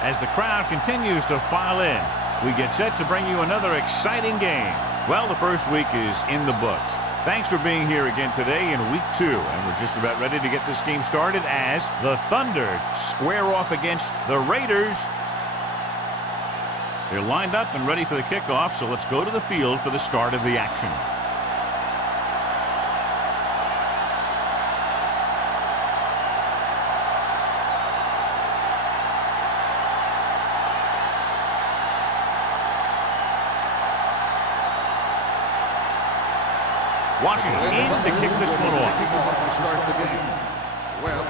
As the crowd continues to file in, we get set to bring you another exciting game. Well, the first week is in the books. Thanks for being here again today in week 2, and we're just about ready to get this game started as the Thunder square off against the Raiders. They're lined up and ready for the kickoff, so let's go to the field for the start of the action. Washington in to kick this one off. To start the game. Well,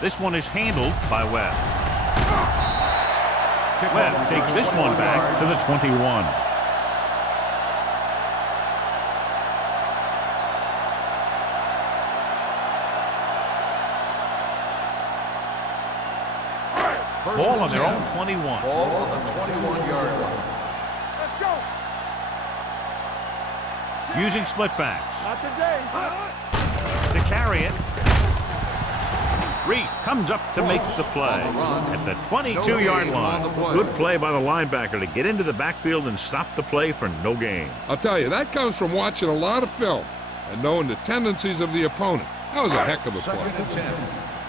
this one is handled by Webb. Webb takes this one back to the 21. Ball on their own 21. Ball on the 21-yard line. Using split backs. Not today. To carry it. Reese comes up to make the play at the 22-yard line. Good play by the linebacker to get into the backfield and stop the play for no gain. I'll tell you, that comes from watching a lot of film and knowing the tendencies of the opponent. That was a heck of a play. 2nd and 10.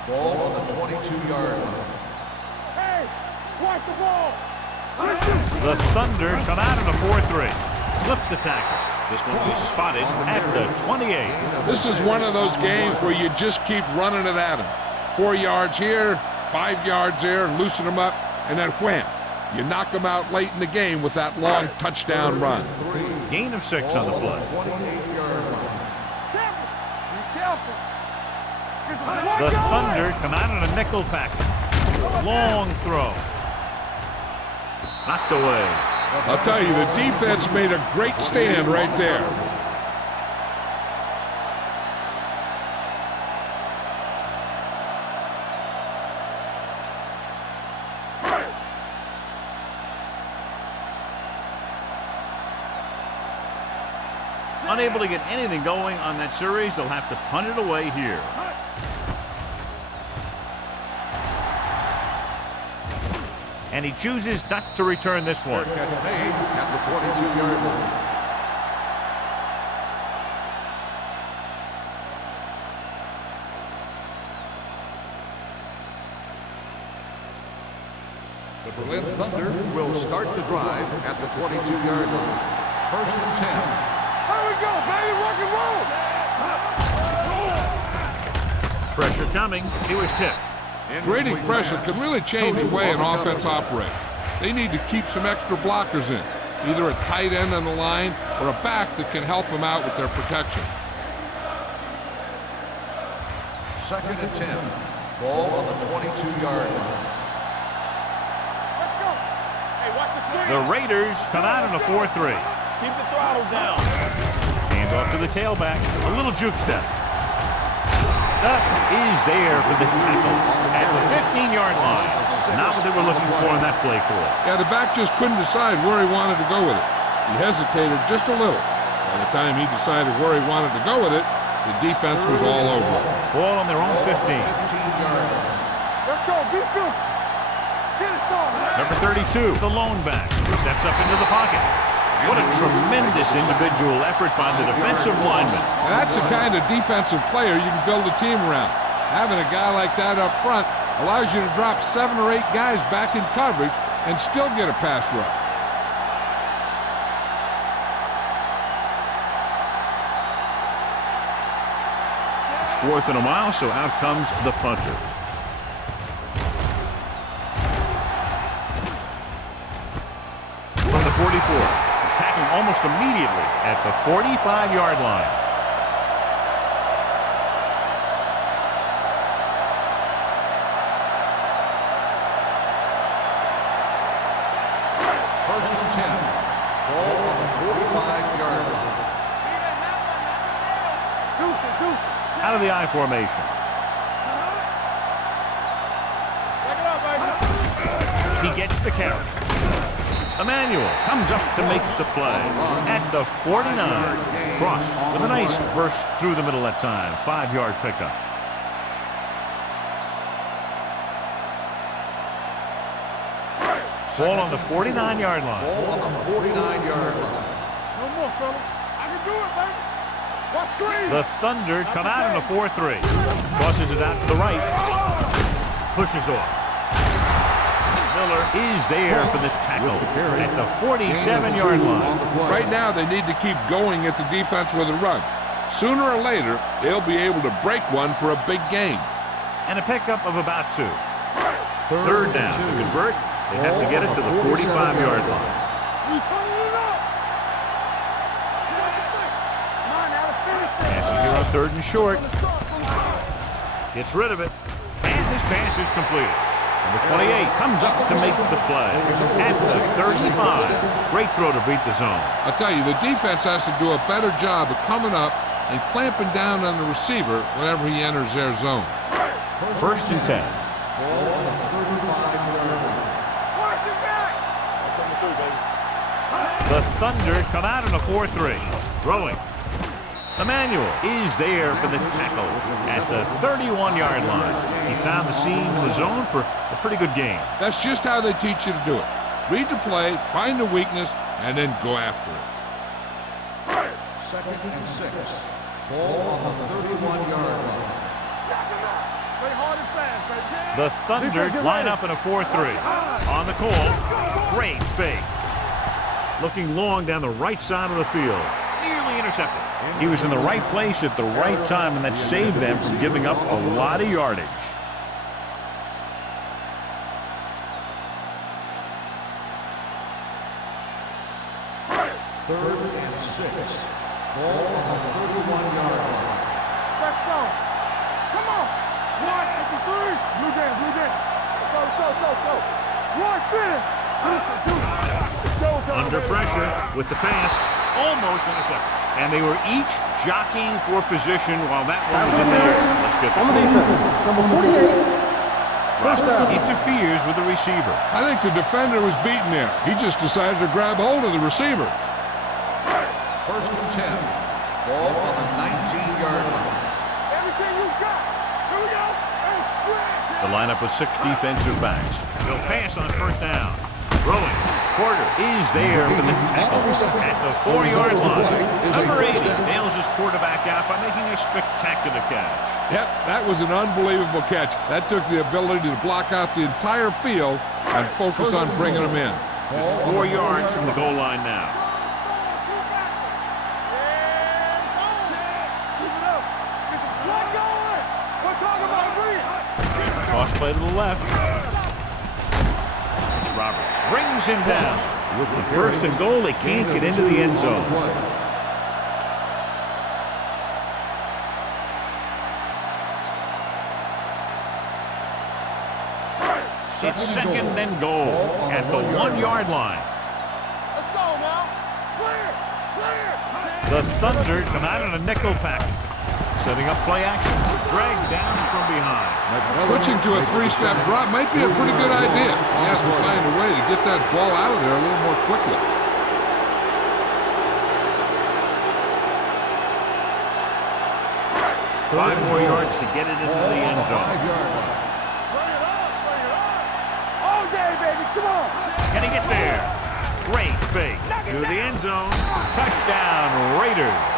Ball on the 22-yard line. Hey, watch the ball. The Thunder come out in a 4-3. Slips the tackle. This one is spotted at the 28. This is one of those games where you just keep running it at him. 4 yards here, 5 yards there, loosen them up, and then wham. You knock them out late in the game with that long touchdown run. Gain of 6 on the play. The Thunder come out in a nickel package. Long throw. Knocked away. I'll tell you, the defense made a great stand right there. Unable to get anything going on that series, they'll have to punt it away here. And he chooses not to return this one. Catch made at the 22-yard line. The Berlin Thunder will start the drive at the 22-yard line. 1st and 10. Here we go, baby, rock and roll. Pressure coming. He was tipped. Grading pressure can really change the way an offense operates. They need to keep some extra blockers in, either a tight end on the line or a back that can help them out with their protection. 2nd and 10. Ball on the 22-yard line. Let's go. Hey, watch the swing. The Raiders come out in a 4-3. Keep the throttle down. Hand off to the tailback. A little juke step. Duck is there for the tackle at the 15-yard line. Not what they were looking for in that play call. Yeah, the back just couldn't decide where he wanted to go with it. He hesitated just a little. By the time he decided where he wanted to go with it, the defense was all over it. Ball on their own 15. 15-yard line. Let's go, beat Bill. Get it started. Number 32, the lone back, steps up into the pocket. What a tremendous individual effort by the defensive lineman. Now, that's the kind of defensive player you can build a team around. Having a guy like that up front allows you to drop 7 or 8 guys back in coverage and still get a pass rush. It's 4th and a mile, so out comes the punter. From the 44. Tackled almost immediately at the 45-yard line. First and 10. Ball on the 45-yard line. Out of the I formation. Check it out, baby. He gets the carry. Emmanuel comes up to make the play at the 49. Cross with a nice burst through the middle that time. 5-yard pickup. Ball on the 49-yard line. Ball on the 49-yard line. No more, fella. I can do it, baby. Watch screen. The Thunder come out in a 4-3. Tosses it out to the right. Pushes off. Miller is there for the tackle at the 47-yard line. Right now, they need to keep going at the defense with a run. Sooner or later, they'll be able to break one for a big gain. And a pickup of about 2. Third down. To convert, they have to get it to the 45-yard line. You turn it up. Come on, now, let's finish this. Passes here on 3rd and short. Gets rid of it. And this pass is completed. Number 28 comes up to make the play at the 35. Great throw to beat the zone. I'll tell you, the defense has to do a better job of coming up and clamping down on the receiver whenever he enters their zone. 1st and 10. Ball on the 35-yard line. Watch it back. The Thunder come out in a 4-3. Throwing. Emmanuel is there for the tackle at the 31-yard line. He found the seam in the zone for a pretty good game. That's just how they teach you to do it. Read the play, find the weakness, and then go after it. 2nd and 6. Ball on the 31-yard line. Play hard and fast, baby. The Thunder line up in a 4-3. On the call, great fake. Looking long down the right side of the field. Nearly intercepted. He was in the right place at the right time, and that saved them from giving up a lot of yardage. Third and 6. Ball on the 31-yard line. Let's go. Come on. 1, 53. Blue down, blue down. Go. One, finish. Under pressure with the pass. Almost intercepted. And they were each jockeying for position while that one was in the air. Let's get the On the defense, number 48. First down. Interferes with the receiver. I think the defender was beaten there. He just decided to grab hold of the receiver. 1st and 10. Ball on the 19-yard line. Everything you got. Here we go. And stretch. The lineup of 6 defensive backs. They'll pass on 1st down. Throwing. Porter is there for the tackle at the 4-yard line. Number 80 nails his quarterback out by making a spectacular catch. Yep, that was an unbelievable catch. That took the ability to block out the entire field and focus on bringing them in. Just 4 yards from the goal line now. Toss play to the left. Roberts brings him down. With the 1st and goal, they can't get into the end zone. It's 2nd and goal at the 1-yard line. Let's go now. Clear. The Thunder come out in a nickel package. Setting up play action. Dragged down from behind. Switching to a 3-step drop might be a pretty good idea. He has to find a way to get that ball out of there a little more quickly. Five more yards to get it into the end zone. 5-yard line. Bring it up. All day, baby. Come on. Can he get there? Great fake. To the end zone. Touchdown, Raiders.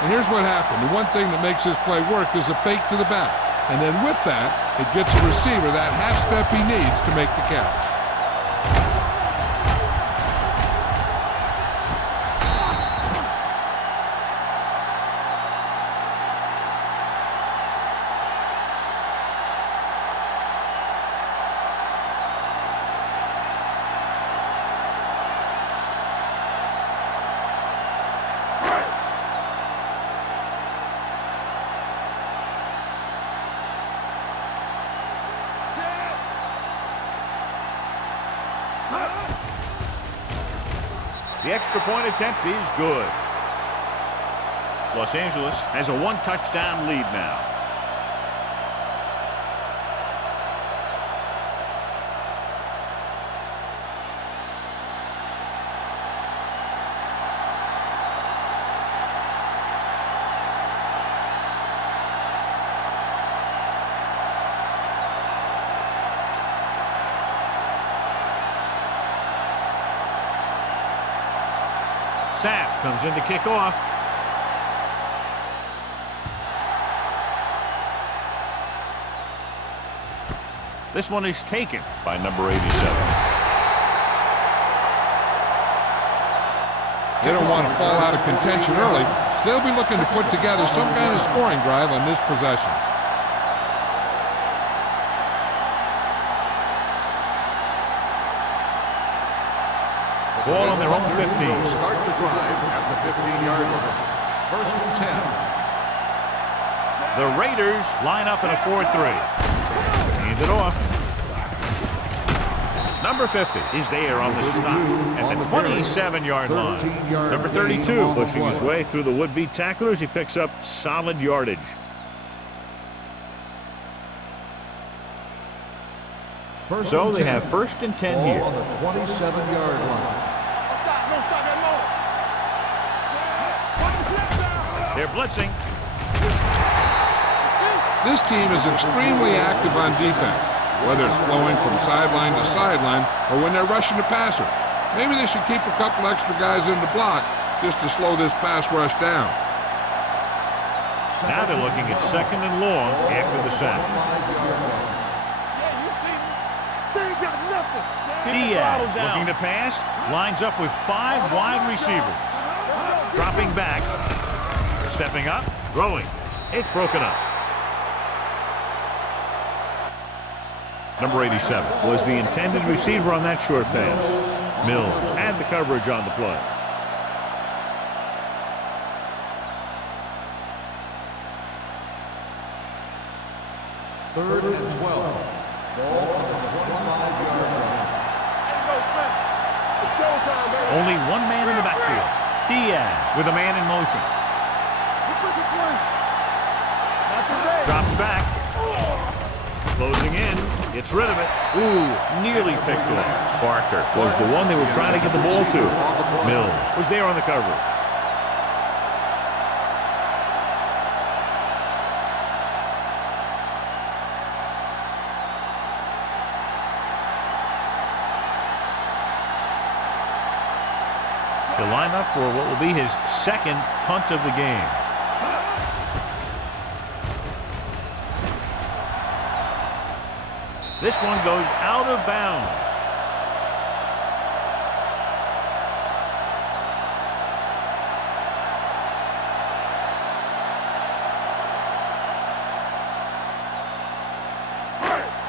And here's what happened. The one thing that makes this play work is a fake to the back. And then with that, it gets the receiver that half step he needs to make the catch. The extra point attempt is good. Los Angeles has a 1-touchdown lead now. Sapp comes in to kick off. This one is taken by number 87. They don't want to fall out of contention early, so they'll be looking to put together some kind of scoring drive on this possession. Ball on their own 15. Start the drive at the 15-yard line. First and 10. The Raiders line up in a 4-3. Hand it off. Number 50 is there on the stop at the 27-yard line. Number 32 pushing his way through the would-be tacklers. He picks up solid yardage. So they have first and 10 here. On the 27-yard line. They're blitzing. This team is extremely active on defense, whether it's flowing from sideline to sideline or when they're rushing the passer. Maybe they should keep a couple extra guys in the block just to slow this pass rush down. Now they're looking at second and long after the sack. Diaz looking to pass, lines up with 5 wide receivers. Dropping back, stepping up, throwing. It's broken up. Number 87 was the intended receiver on that short pass. Mills had the coverage on the play. Third and 12. Ball on the 25-yard line. Only one man in the backfield. Diaz with a man in motion. Drops back. Closing in. Gets rid of it. Ooh, nearly picked off. Barker was the one they were trying to get the ball to. Mills was there on the coverage. To line up for what will be his second punt of the game. This one goes out of bounds.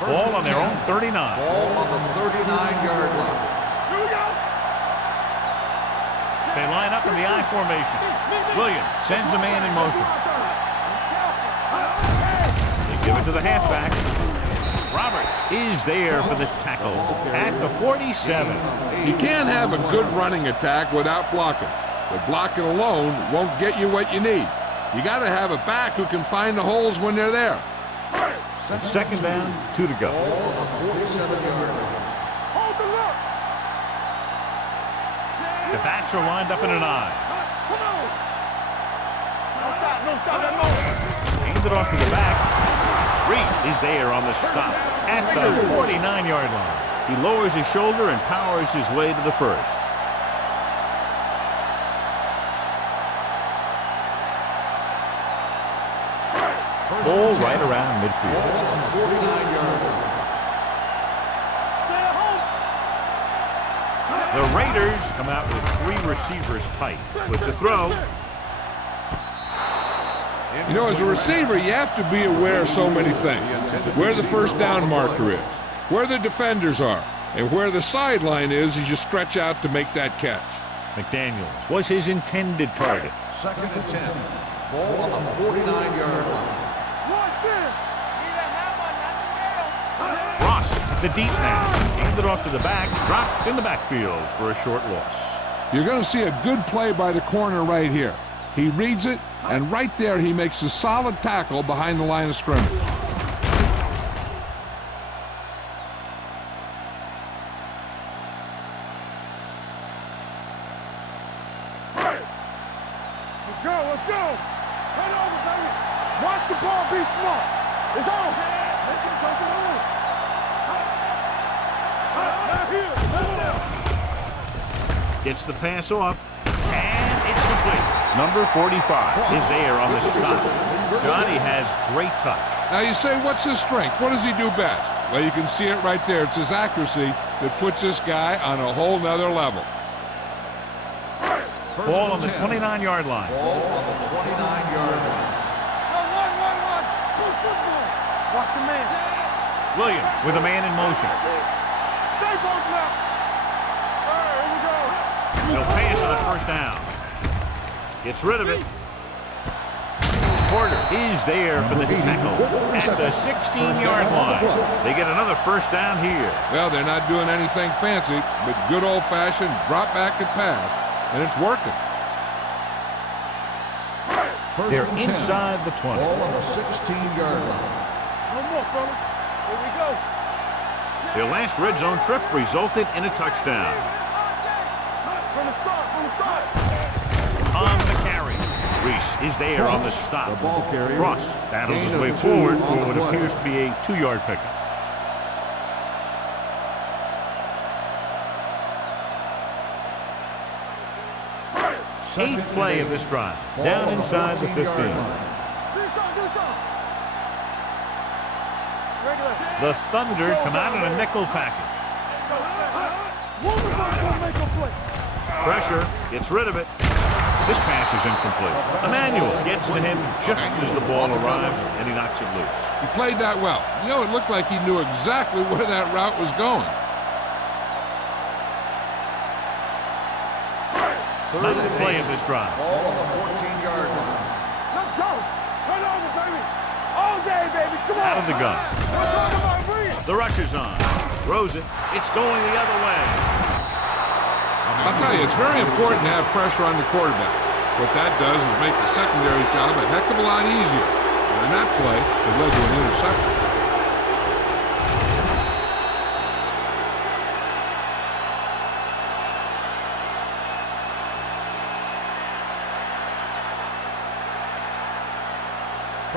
Ball on their own 39. Ball on the 39-yard line. They line up in the I formation. Williams sends a man in motion. They give it to the halfback. Roberts is there for the tackle at the 47. You can't have a good running attack without blocking, but blocking alone won't get you what you need. You got to have a back who can find the holes when they're there. It's second down, 2 to go. Ball on the 47-yard line. The backs are lined up in an I. Hand it off to the back. Reese is there on the stop at the 49-yard line. He lowers his shoulder and powers his way to the first. Ball right around midfield. Ball on the 49-yard line. The Raiders come out with 3 receivers tight. With the throw. You know, as a receiver, you have to be aware of so many things. Where the first down marker is, where the defenders are, and where the sideline is as you stretch out to make that catch. McDaniels was his intended target. Second and 10. Ball on the 49-yard line. Ross, the deep man, handed off to the back, dropped in the backfield for a short loss. You're going to see a good play by the corner right here. He reads it, and right there he makes a solid tackle behind the line of scrimmage. Let's go. Head over, baby. Watch the ball, be smart. It's on. Let him take it on. Not here. Gets the pass off. And complete. Number 45 is there on the stop. Johnny has great touch. Now you say, what's his strength? What does he do best? Well, you can see it right there. It's his accuracy that puts this guy on a whole nother level. Ball on the 29-yard line. Ball on the 29-yard line. Watch your man. Williams with a man in motion. Stay close now. All right, here we go. He'll pass on the first down. Gets rid of it. Porter is there for the tackle at the 16-yard line. They get another first down here. Well, they're not doing anything fancy, but good old-fashioned drop back and pass, and it's working. They're inside the 20. Ball on the 16-yard line. No more, fella. Here we go. Their last red zone trip resulted in a touchdown. From the start, from the start. On the carry. Reese is there on the stop. The ball carrier. Ross battles his Gain of way 2 forward on for the what play. appears to be a 2-yard pickup. Eighth play of this drive. Ball Down on the inside the 15. 14-yard line. Do something. Regular. The Thunder come out in a nickel package. Woman make a play. Pressure, gets rid of it. This pass is incomplete. Emmanuel gets to him just as the ball arrives, and he knocks it loose. He played that well. You know, it looked like he knew exactly where that route was going. Ninth play of this drive. Ball on the 14-yard line. Let's go. Turn over, baby. All day, baby. Come on. Out of the gun. We're talking about breathe. The rush is on. Throws it. It's going the other way. I'll tell you, it's very important to have pressure on the quarterback. What that does is make the secondary's job a heck of a lot easier. And in that play, it led to an interception.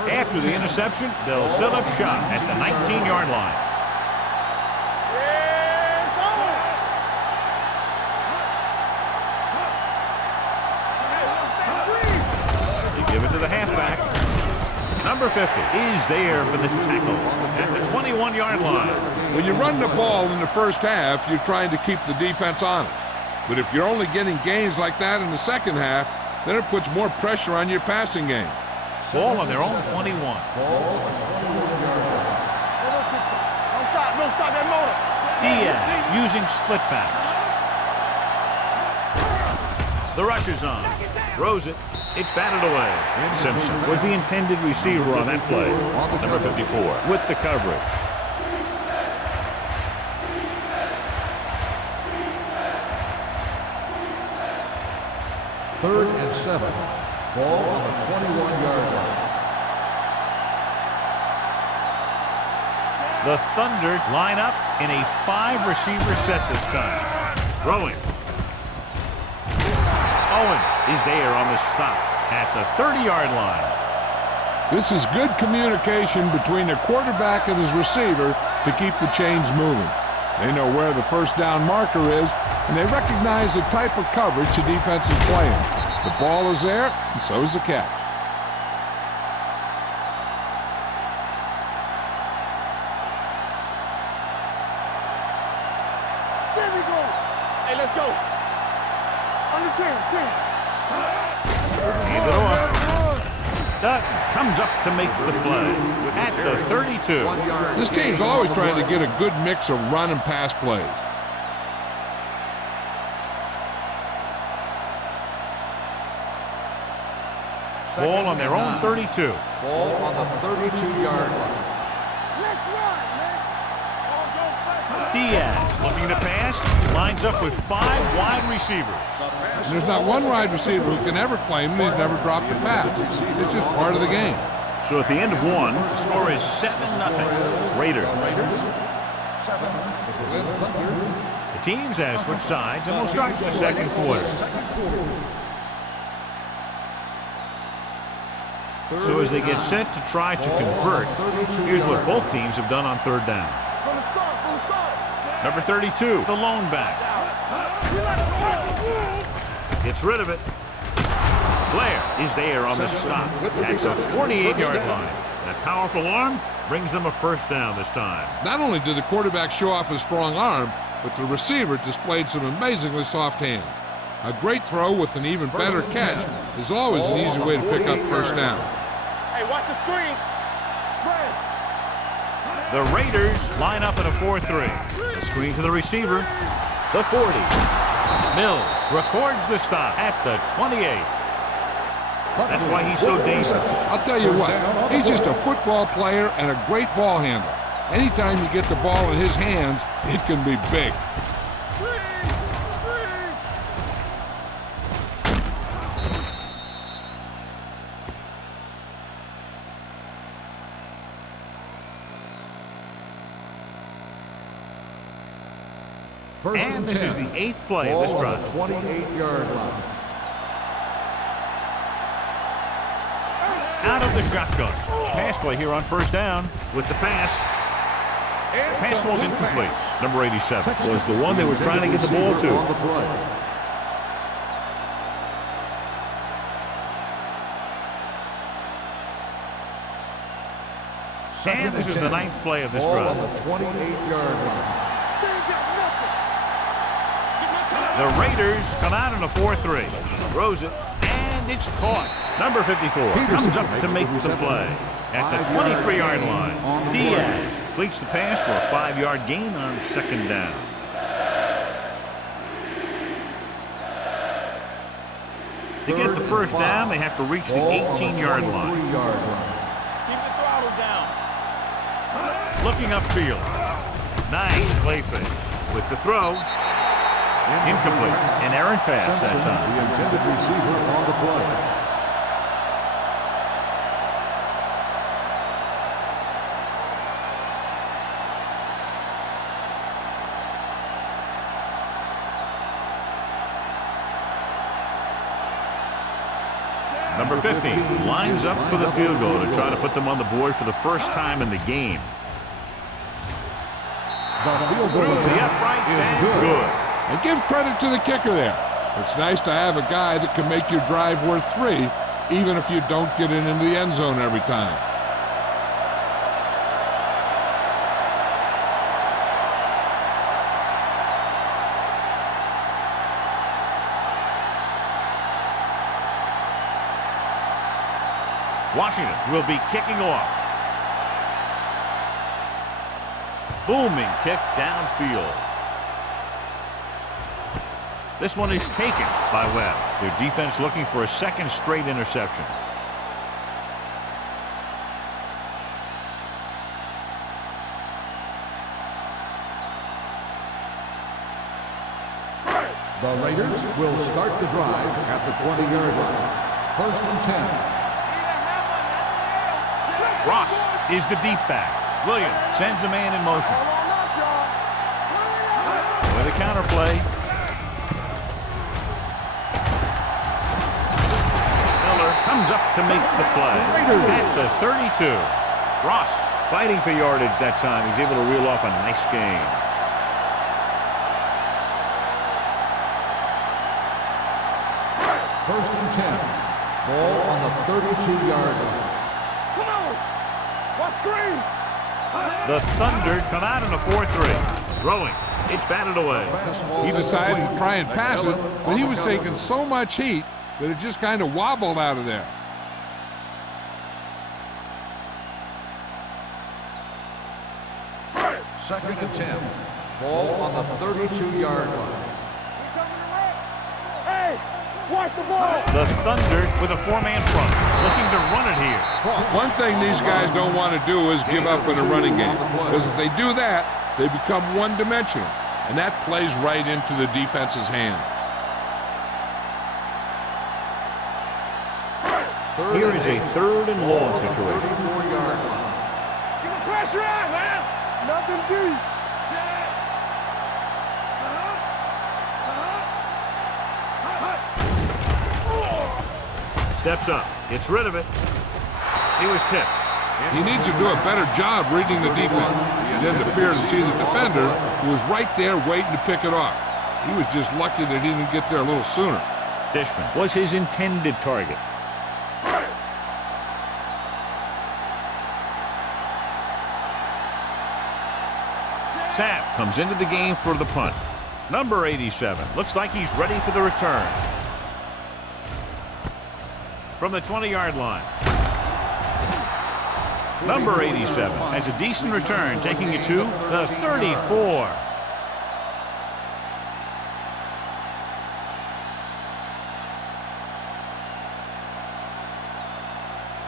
After the interception, they'll set up shop at the 19-yard line. They give it to the halfback. Number 50 is there for the tackle at the 21-yard line. When you run the ball in the first half, you're trying to keep the defense on it. But if you're only getting gains like that in the second half, then it puts more pressure on your passing game. Ball on their own 21. Don't stop that motor. Diaz using split backs. The rush is on. Throws it. It's batted away. Simpson was the intended receiver on that play. Number 54 with the coverage. Third and 7. Ball on the 21-yard line. The Thunder line up in a 5-receiver set this time. Throwing. Owens is there on the stop at the 30-yard line. This is good communication between the quarterback and his receiver to keep the chains moving. They know where the first down marker is, and they recognize the type of coverage the defense is playing. The ball is there, and so is the catch. There we go. Hey, let's go. On the 10. Hand it off. Dutton comes up to make the play at the 32. 1 yard. This team's always trying to get a good mix of run and pass plays. Ball on their own 32. Ball on the 32-yard line. Let's run, man. All go fast. Diaz looking to pass. Lines up with 5 wide receivers. And there's not one wide receiver who can ever claim that he's never dropped a pass. It's just part of the game. So at the end of 1, the score is 7-0. Raiders. The teams have switched sides, and we'll start the second quarter. So as they get set to try to convert, here's what both teams have done on third down. From the start. Number 32, the lone back. Gets rid of it. Blair is there on the stop at the 48-yard line. That powerful arm brings them a first down this time. Not only did the quarterback show off his strong arm, but the receiver displayed some amazingly soft hands. A great throw with an even better catch is always an easy way to pick up first down. Hey, watch the screen. Spread. The Raiders line up in a 4-3. The screen to the receiver. The 40. Mills records the stop at the 28. That's why he's so dangerous. I'll tell you what, he's just a football player and a great ball handler. Anytime you get the ball in his hands, it can be big. And this is the 8th play of this drive. 28-yard line. Out of the shotgun. Pass play here on first down with the pass. Pass ball's incomplete. Number 87 was the one they were trying to get the ball to. And this is the 9th play of this drive. On the 28-yard line. The Raiders come out in a 4-3. Throws it, and it's caught. Number 54 comes up to make the play. At the 23-yard line, Diaz completes the pass for a 5-yard gain on second down. To get the first down, they have to reach the 18-yard line. Keep the throttle down. Looking upfield. Nice play fake. With the throw. Incomplete. An errant pass that time. The intended receiver on the play. Number 15 lines up for the field goal to try to put them on the board for the first time in the game. Through the uprights and good. And give credit to the kicker there. It's nice to have a guy that can make your drive worth 3, even if you don't get it into the end zone every time. Washington will be kicking off. Booming kick downfield. This one is taken by Webb. Their defense looking for a second straight interception. The Raiders will start the drive at the 20-yard line. 1st and 10. Ross is the deep back. Williams sends a man in motion. With a counter play. Miller comes up to make the play. At the 32. Ross fighting for yardage that time. He's able to reel off a nice gain. First and 10. Ball on the 32-yard line. Come on! What screen? The Thunder come out in a 4-3. Throwing. It's batted away. He decided to try and pass it, but he was taking so much heat that it just kind of wobbled out of there. Second and 10. Ball on the 32-yard line. Hey! Watch the ball! The Thunder with a 4-man front. Looking to run it here. One thing these guys don't want to do is give up in a running game, because if they do that, they become one-dimensional, and that plays right into the defense's hand. Here is a 3rd and long situation. 34-yard line. Keep the pressure on, man! Nothing deep. Steps up. Gets rid of it. He was tipped. He needs to do a better job reading the defense. He didn't appear to see the defender, who was right there waiting to pick it off. He was just lucky that he didn't get there a little sooner. Dishman was his intended target. Sapp comes into the game for the punt. Number 87 looks like he's ready for the return. From the 20-yard line. Number 87 has a decent return, taking it to the 34.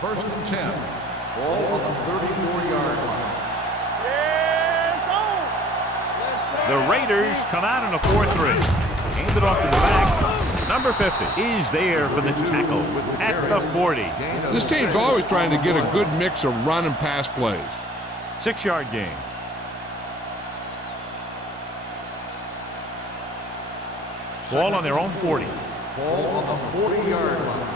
First and 10. Ball on the 34-yard line. The Raiders come out in a 4-3. Hand it off to the back. Number 50 is there for the tackle at the 40. This team's always trying to get a good mix of run and pass plays. 6-yard gain. Ball on their own 40. Ball on the 40-yard line.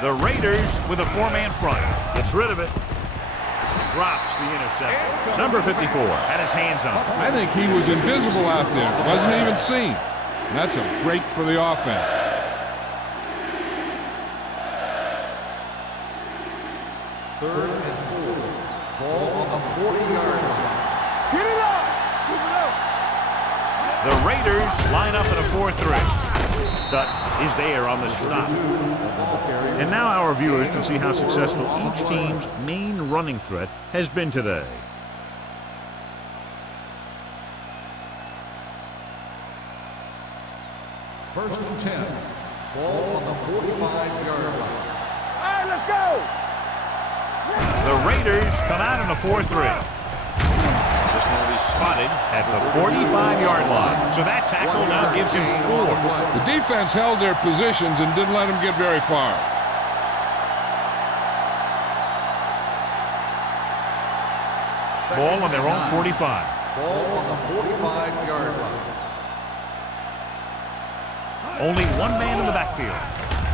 The Raiders with a 4-man front. Gets rid of it. Drops the interception. Number 54 had his hands on it. I think he was invisible out there. Wasn't even seen. And that's a break for the offense. Third and 4. Ball on the 40-yard line. Get it up! Keep it up! The Raiders line up in a 4-3. Dutt is there on the stop. And now our viewers can see how successful each team's main running threat has been today. First and 10. Ball on the 45-yard line. All right, let's go! The Raiders come out in a 4-3. This one will be spotted at the 45-yard line. So that tackle now gives him 4. The defense held their positions and didn't let them get very far. Ball on their own 45. Ball on the 45-yard line. Only one man in the backfield.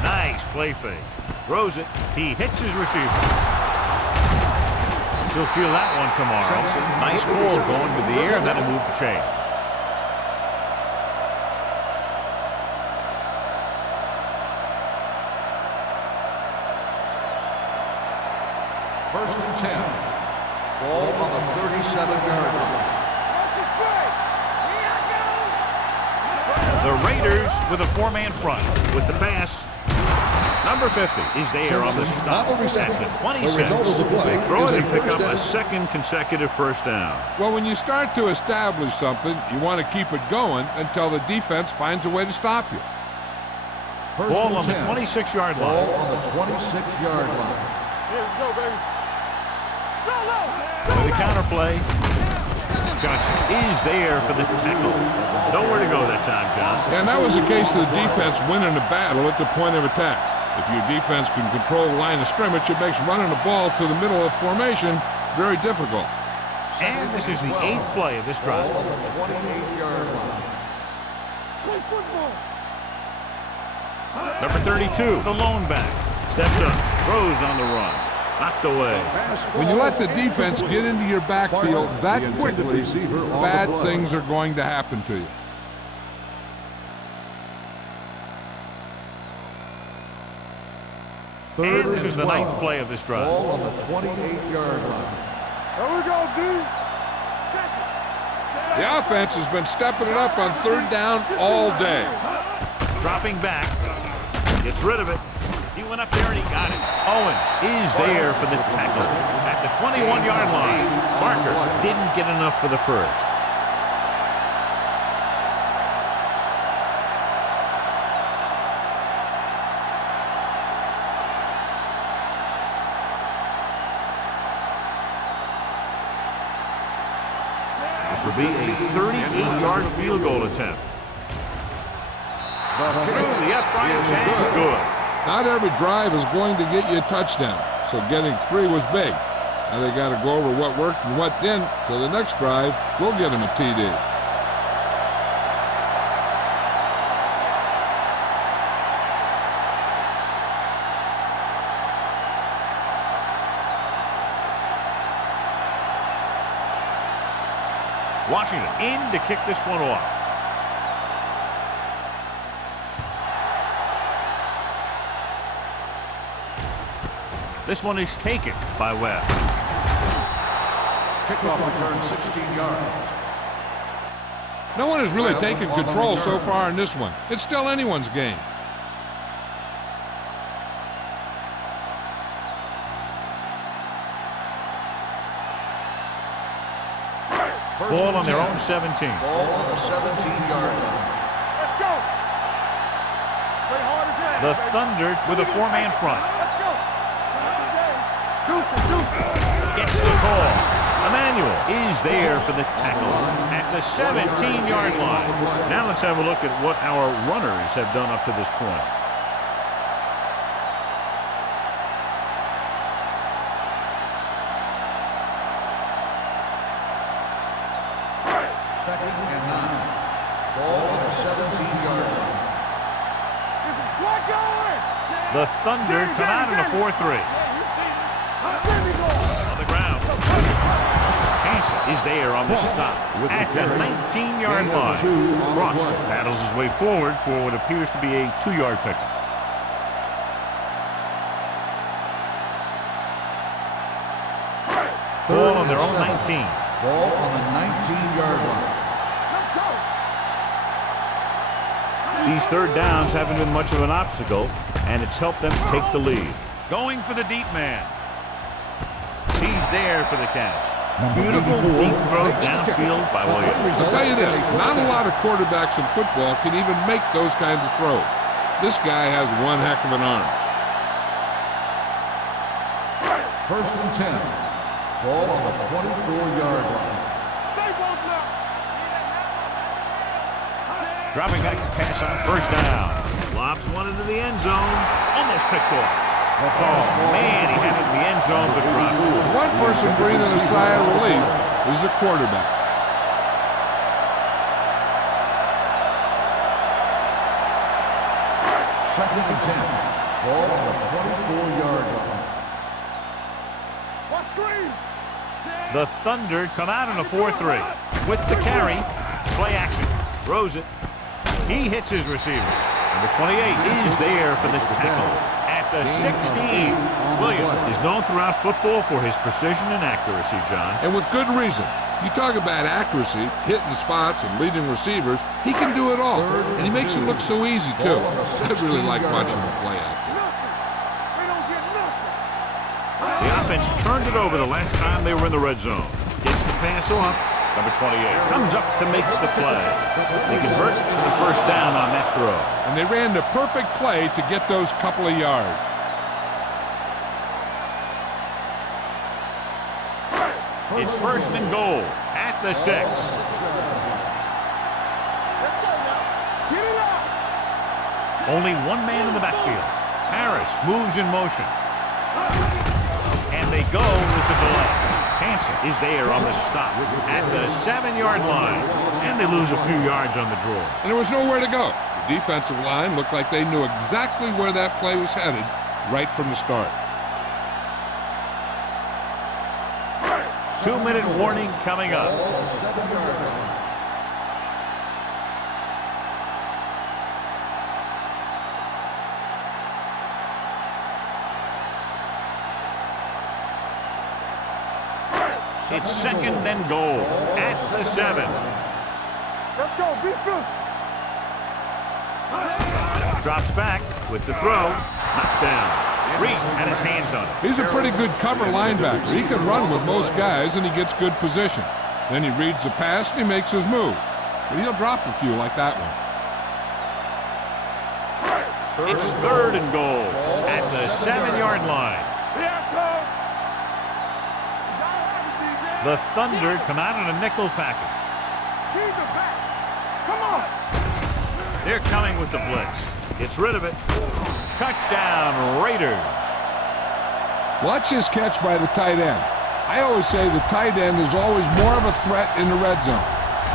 Nice play fake. Throws it. He hits his receiver. He'll feel that one tomorrow. Nice call going to the air, and that'll move the chain. First and 10. Ball on the 37-yard line. The Raiders with a 4-man front with the pass. Number 50 is there on the stop. At the 26. They throw it and pick up a second consecutive first down. Well, when you start to establish something, you want to keep it going until the defense finds a way to stop you. Ball on the 26-yard line. Ball on the 26-yard line. Here we go, baby. Go, go! With a counter play, Johnson is there for the tackle. Nowhere to go that time, Johnson. And that was the case of the defense winning the battle at the point of attack. If your defense can control the line of scrimmage, it makes running the ball to the middle of formation very difficult. And this is the 8th play of this drive. Ball on the 28-yard line. Play football! Number 32, the lone back. Steps up, throws on the run. Knocked away. When you let the defense get into your backfield that quickly, bad things are going to happen to you. And this is the 9th play of this drive. Ball on the 28-yard line. There we go, dude. Check it. The offense has been stepping it up on 3rd down all day. Dropping back. Gets rid of it. He went up there and he got it. Owens is there for the tackle at the 21-yard line. Parker didn't get enough for the first. This will be a 38-yard field goal attempt. Through the uprights and good. Not every drive is going to get you a touchdown, so getting 3 was big. Now they got to go over what worked and what didn't, so the next drive will get them a TD. Washington in to kick this one off. This one is taken by Webb. Kickoff return 16 yards. No one has really taken control so far in this one. It's still anyone's game. Ball on their own 17. Ball on the 17-yard line. Let's go. Play hard as that. The Thunder with a four-man front. Let's go. Deuce. Gets the call. Emmanuel is there for the tackle at the 17-yard line. Now let's have a look at what our runners have done up to this point. Second and 9. Ball on the 17-yard line. The Thunder come out in a 4-3. On the ground. Hansen is there on the stop at the 19-yard line. Ross battles his way forward for what appears to be a 2-yard pickup. Ball on their own 19. Ball on the 19-yard line. These third downs haven't been much of an obstacle, and it's helped them take the lead. Going for the deep man. He's there for the catch. Beautiful deep throw downfield by Williams. I'll tell you this, not a lot of quarterbacks in football can even make those kinds of throws. This guy has one heck of an arm. First and 10. Ball on the 24-yard line. Dropping back to pass on first down. Lobs one into the end zone. Almost picked off. Oh, man, he had it in the end zone, but dropped. One person breathing a sigh of relief is the quarterback. Second and 10. Ball on the 24-yard line. The Thunder come out in a 4-3. With the carry, play action. Throws it. He hits his receiver. Number 28 is there for the tackle at the 16. Williams is known throughout football for his precision and accuracy, John. And with good reason. You talk about accuracy, hitting spots, and leading receivers. He can do it all. And he makes it look so easy, too. I really like watching him play out there. The offense turned it over the last time they were in the red zone. Gets the pass off. Number 28 comes up to makes the play. They convert to the first down on that throw. And they ran the perfect play to get those couple of yards. It's first and goal at the 6. Only one man in the backfield. Harris moves in motion. And they go with the delay. Hansen is there on the stop at the 7-yard line. And they lose a few yards on the draw. And there was nowhere to go. The defensive line looked like they knew exactly where that play was headed right from the start. 2-minute warning coming up. It's second and goal at the 7. Let's go, beat this. Drops back with the throw. Knocked down. Reese had his hands on it. He's a pretty good cover linebacker. He can run with most guys, and he gets good position. Then he reads the pass, and he makes his move. But he'll drop a few like that one. It's third and goal at the 7-yard line. The Thunder come out in a nickel package. Come on. They're coming with the blitz. Gets rid of it. Touchdown, Raiders. Watch this catch by the tight end. I always say the tight end is always more of a threat in the red zone.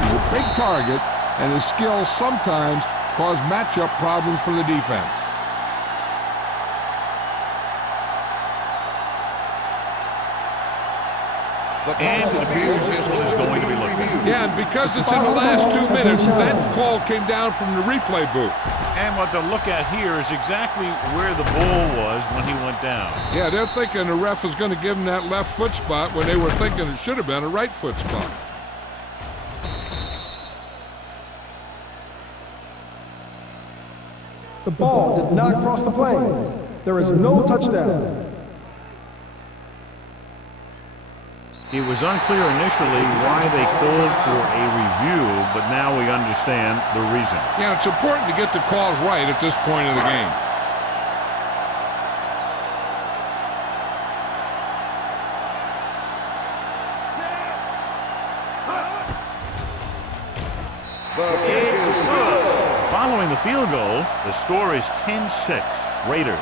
He's a big target, and his skills sometimes cause matchup problems for the defense. And it appears this one is going to be looked at. Yeah, and because it's in the last 2 minutes, that call came down from the replay booth. And what they'll look at here is exactly where the ball was when he went down. Yeah, they're thinking the ref is going to give him that left foot spot when they were thinking it should have been a right foot spot. The ball did not cross the plane. There is no touchdown. It was unclear initially why they called for a review, but now we understand the reason. Yeah, it's important to get the calls right at this point of the game. It's good. Following the field goal, the score is 10-6, Raiders.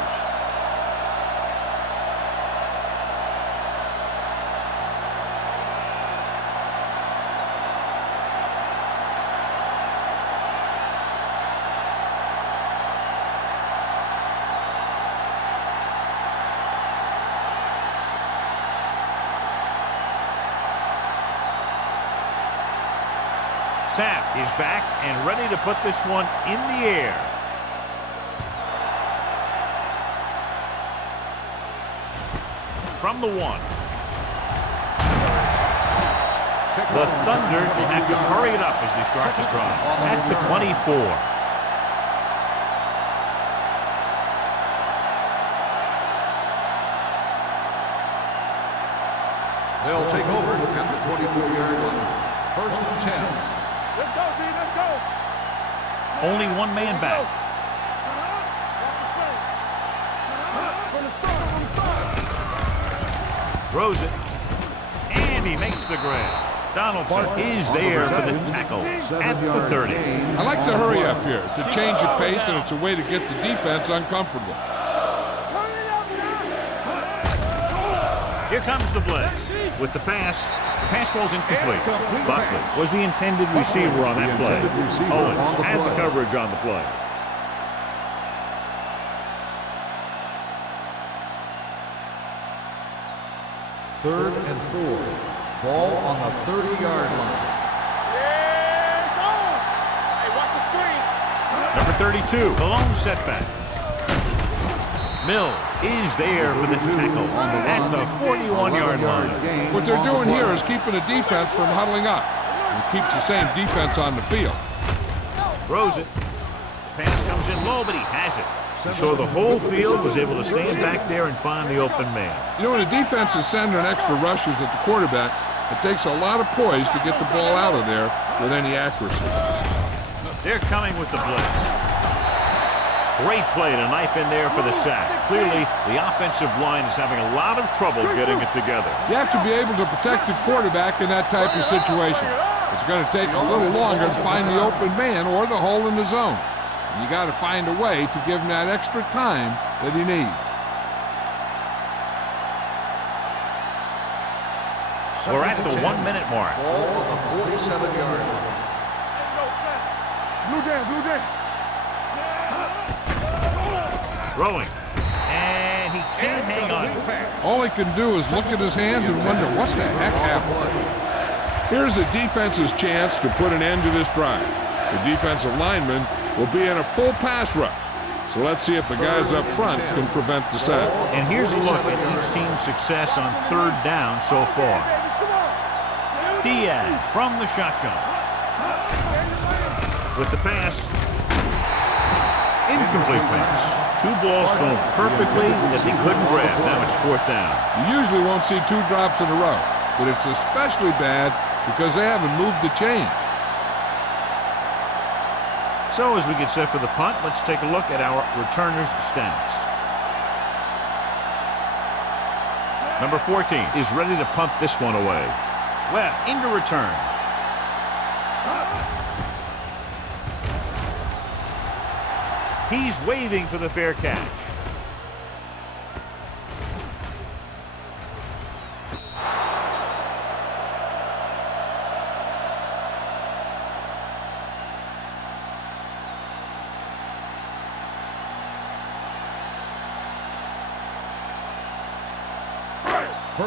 Sapp is back and ready to put this one in the air. From the 1. The Thunder will have to hurry it up as they start the drive. At the 24. They'll take over at the 24-yard line. First and 10. Let's go, D, let's go. Only one man back. From the start. Throws it. And he makes the grab. Donaldson is there for the tackle at the 30. I like to hurry up here. It's a change of pace, and it's a way to get the defense uncomfortable. Here comes the blitz. With the pass falls incomplete. Buckley was the intended receiver on that play. Owens had the coverage on the play. Third and 4. Ball on the 30-yard line. Yeah, it's on. Hey, watch the screen. Number 32, the lone setback. Mills is there for the tackle at the 41-yard line. What they're doing here is keeping the defense from huddling up. And keeps the same defense on the field. Throws it. The pass comes in low, but he has it. So the whole field was able to stand back there and find the open man. You know, when the defense is sending extra rushers at the quarterback, it takes a lot of poise to get the ball out of there with any accuracy. They're coming with the blitz. Great play to knife in there for the sack. Clearly, the offensive line is having a lot of trouble getting it together. You have to be able to protect the quarterback in that type of situation. It's going to take a little longer to find the open man or the hole in the zone. And you got to find a way to give him that extra time that he needs. We're at the 1-minute mark. Ball on the 47-yard line. Blue game, blue game. Throwing. And he can't hang on. All he can do is look at his hands and wonder what the heck happened. Here's the defense's chance to put an end to this drive. The defensive lineman will be in a full pass rush. So let's see if the guys up front can prevent the sack. And here's a look at each team's success on 3rd down so far. Diaz from the shotgun. With the pass. Incomplete pass. 2 balls thrown perfectly that they couldn't grab. Now it's 4th down. You usually won't see 2 drops in a row, but it's especially bad because they haven't moved the chain. So as we get set for the punt, let's take a look at our returners' stats. Number 14 is ready to punt this one away. Webb into return. He's waving for the fair catch.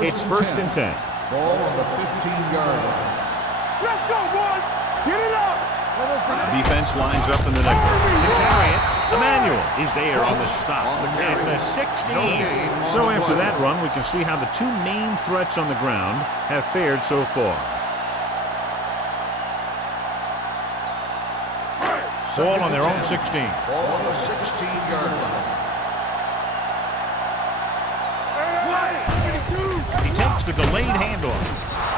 It's 1st and 10. Ball on the 15-yard line. Let's go, boys. Get it up. Defense lines up in the nickel. To carry it, Emmanuel is there on the stop at the 16. So after that run, we can see how the two main threats on the ground have fared so far. Ball on their own 16. Ball on the 16-yard line. He takes the delayed handoff.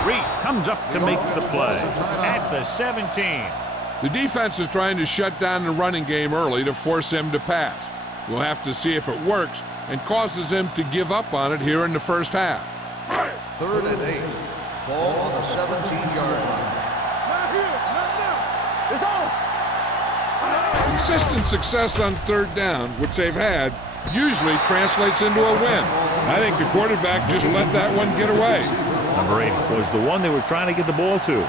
Reese comes up to make the play at the 17. The defense is trying to shut down the running game early to force him to pass. We'll have to see if it works and causes him to give up on it here in the first half. 3rd and 8. Ball on the 17-yard line. Not here. Not now. It's on. Consistent success on 3rd down, which they've had, usually translates into a win. I think the quarterback just let that one get away. Number 8 was the one they were trying to get the ball to.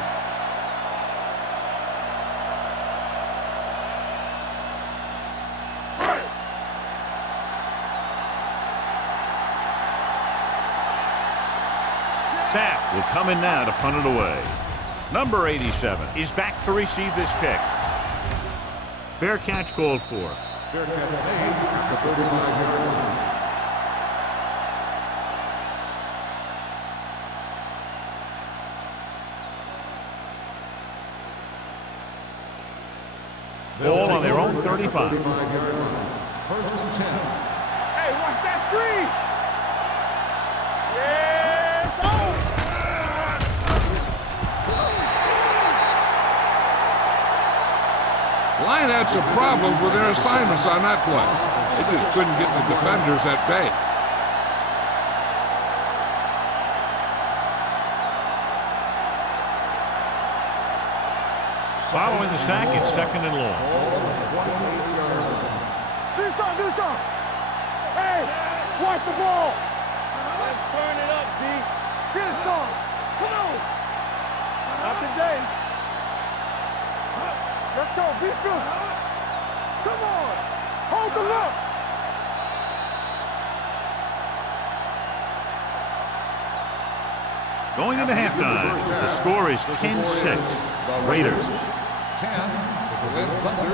Sapp will come in now to punt it away. Number 87 is back to receive this kick. Fair catch called for. Fair catch made at the 35-yard line. Ball on their own 35. 35-yard line. 1st and 10. Hey, watch that screen. Yeah, it's on. Line had some problems with their assignments on that play. They just couldn't get the defenders at bay. Following the sack, it's 2nd and long. Do something. Hey, watch the ball. Let's turn it up, D. Get it, son. Come on. Not today. Let's go. Be good. Come on. Hold the look. Going into halftime, the score is 10-6. Raiders. 10 with the Red Thunder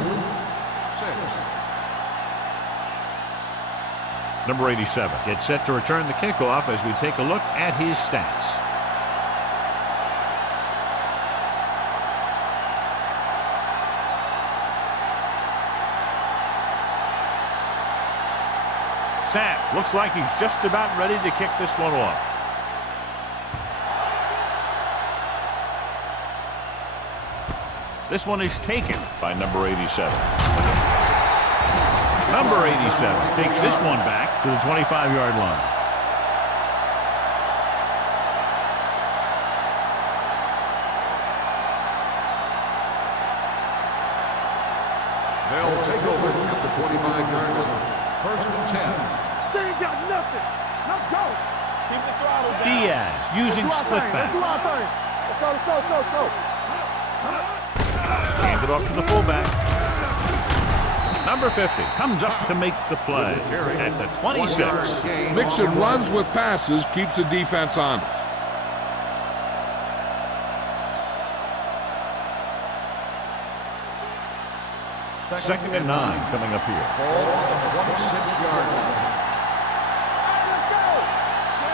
6. Number 87 gets set to return the kickoff as we take a look at his stats. Sapp looks like he's just about ready to kick this one off. This one is taken by number 87. Number 87 takes this one back to the 25-yard line. They'll take over at the 25-yard line. 1st and 10. They ain't got nothing. Let's go. Keep the throttle down. Diaz using split Let's do our backs. thing. Let's go. Hand it off to the fullback. Number 50 comes up to make the play at the 26. Mixing runs with passes keeps the defense honest. Second and 9 coming up here. Ball on the 26-yard line.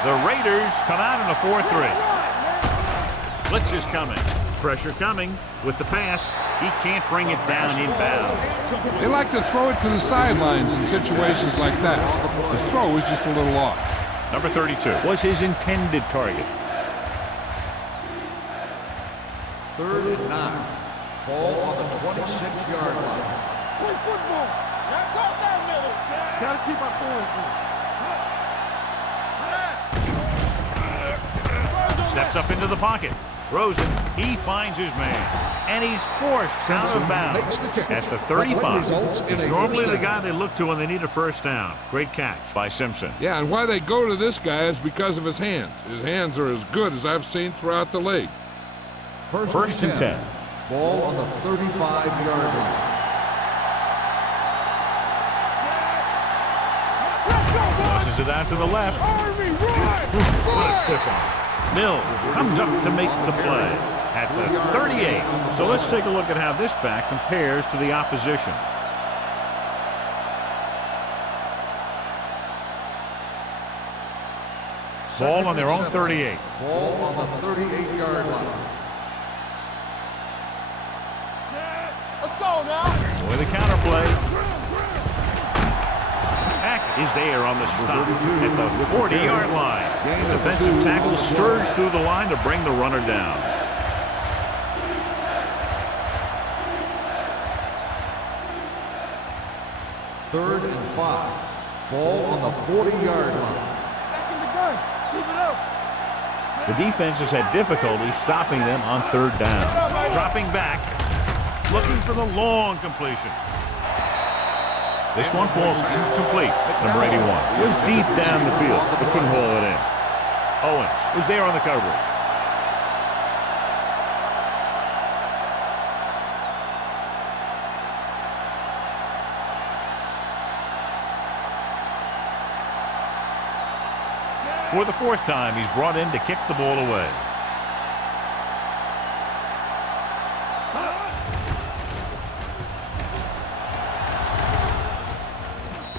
The Raiders come out in a 4-3. Blitz is coming. Pressure coming with the pass. He can't bring it down inbounds. They like to throw it to the sidelines in situations like that. His throw is just a little off. Number 32 was his intended target. 3rd and 9. Ball on the 26-yard line. Play football. Gotta keep our points now. Steps up into the pocket. Rosen, he finds his man. And he's forced out of bounds at the 35. He's normally the guy they look to when they need a first down. Great catch by Simpson. Yeah, and why they go to this guy is because of his hands. His hands are as good as I've seen throughout the league. First and 10. Ball on the 35-yard line. Tosses it out to the left. Army, run! What a stiff one. Mills comes up to make the play at the 38. So let's take a look at how this back compares to the opposition. Ball on their own 38. Ball on the 38-yard line. Let's go now. With a counter play. Hack is there on the stop at the 40-yard line. Defensive tackle surged through the line to bring the runner down. Third and 5. Ball on the 40-yard line. Back in the gun. Keep it up. The defense has had difficulty stopping them on third down. Dropping back, looking for the long completion. This one falls incomplete. Number 81 was deep down the field, but couldn't haul it in. Owens was there on the coverage. For the fourth time, he's brought in to kick the ball away.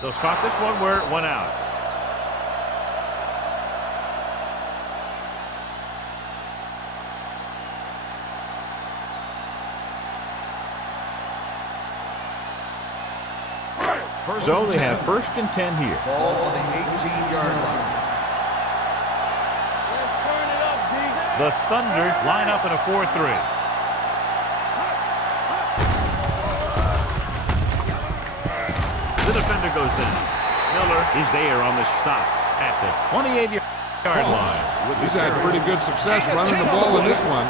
They'll spot this one where it went out. So they have first and 10 here. Ball on the 18-yard line. The Thunder line up in a 4-3. The defender goes down. Miller is there on the stop at the 28-yard line. He's had pretty good success running the ball in this one.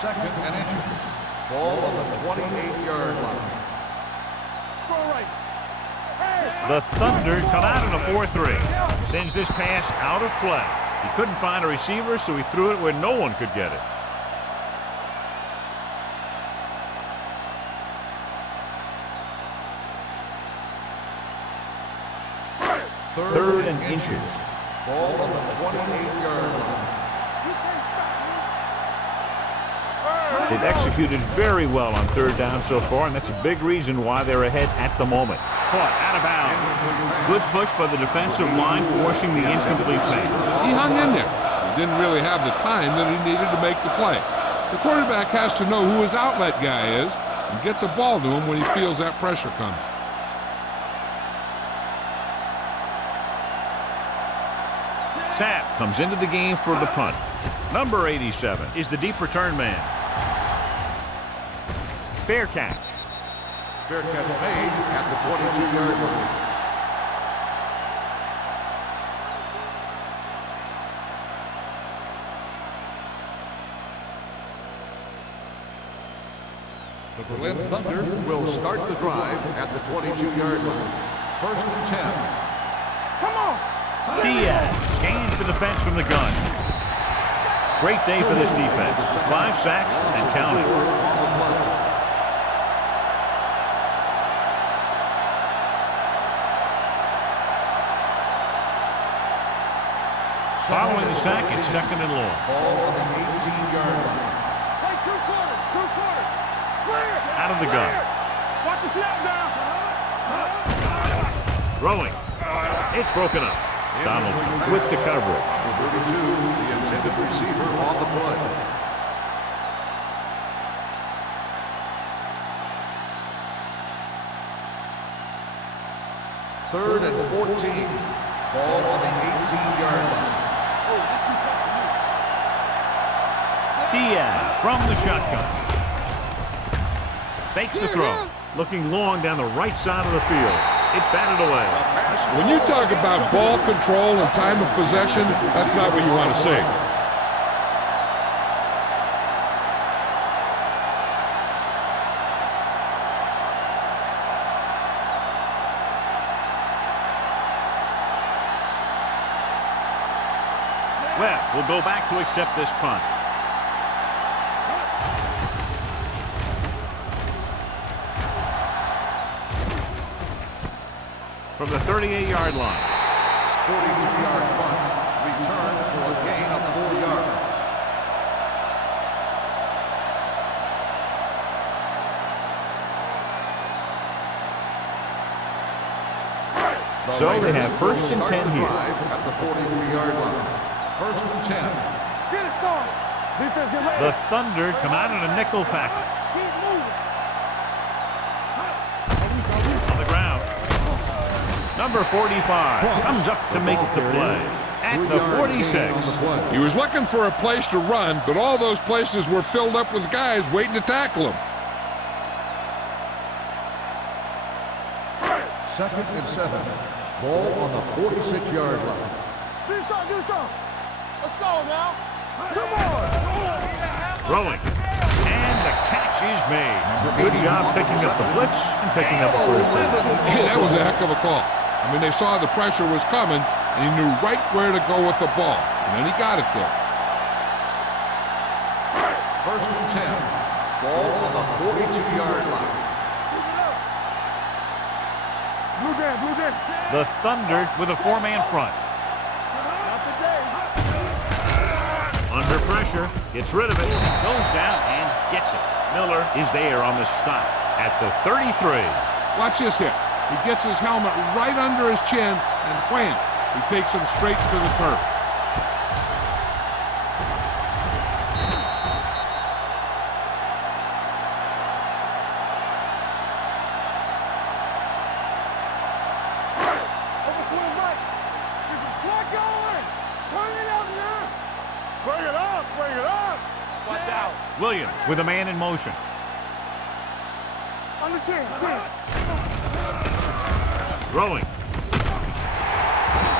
Second and inches. Ball on the 28-yard line. The Thunder come out in a 4-3. Sends this pass out of play. He couldn't find a receiver, so he threw it where no one could get it. Third and inches. Ball on the 28-yard line. They've executed very well on third down so far, and that's a big reason why they're ahead at the moment. Caught out of bounds. Good push by the defensive line, forcing the incomplete pass. He hung in there. He didn't really have the time that he needed to make the play. The quarterback has to know who his outlet guy is and get the ball to him when he feels that pressure coming. Sapp comes into the game for the punt. Number 87 is the deep return man. Fair catch. Fair catch made at the 22-yard line. The Berlin Thunder will start the drive at the 22-yard line. First and 10. Come on. Diaz gains the defense from the gun. Great day for this defense. 5 sacks and counting. Following the sack, it's second and long. Ball on the 18-yard line. Play 2 quarters. 2 quarters. Clear. Out of the gun. Watch the snap down. Throwing. It's broken up. Donaldson with the coverage. 32, the intended receiver on the play. Third and 14. Ball on the 18-yard line. Diaz from the shotgun. Fakes the throw. Looking long down the right side of the field. It's batted away. When you talk about ball control and time of possession, that's not what you want to see. Webb will go back to accept this punt. from the 38-yard line. 42-yard punt, return for a gain of 4 yards. So they have first and 10 here. At the 43-yard line. First and 10. Get it started. Defense, get ready. The Thunder come out in a nickel package. Keep moving. On the ground. Number 45 comes up to make the play at the 46. He was looking for a place to run, but all those places were filled up with guys waiting to tackle him. Second and 7. Ball on the 46-yard line. Do something. Let's go now. Come on. Throwing. And the catch is made. Good job picking up the blitz and picking up the first down. Hey, that was a heck of a call. I mean, they saw the pressure was coming, and he knew right where to go with the ball. And then he got it there. First and 10. Ball on the 42-yard line. Blue game. The Thunder with a 4-man front. Not today. Under pressure, gets rid of it, goes down and gets it. Miller is there on the stop at the 33. Watch this here. He gets his helmet right under his chin, and wham, he takes him straight to the turf. Overswing right. There's a slot going. Bring it up now. Bring it up. Watch out. Williams with a man in motion. On the 10. Throwing.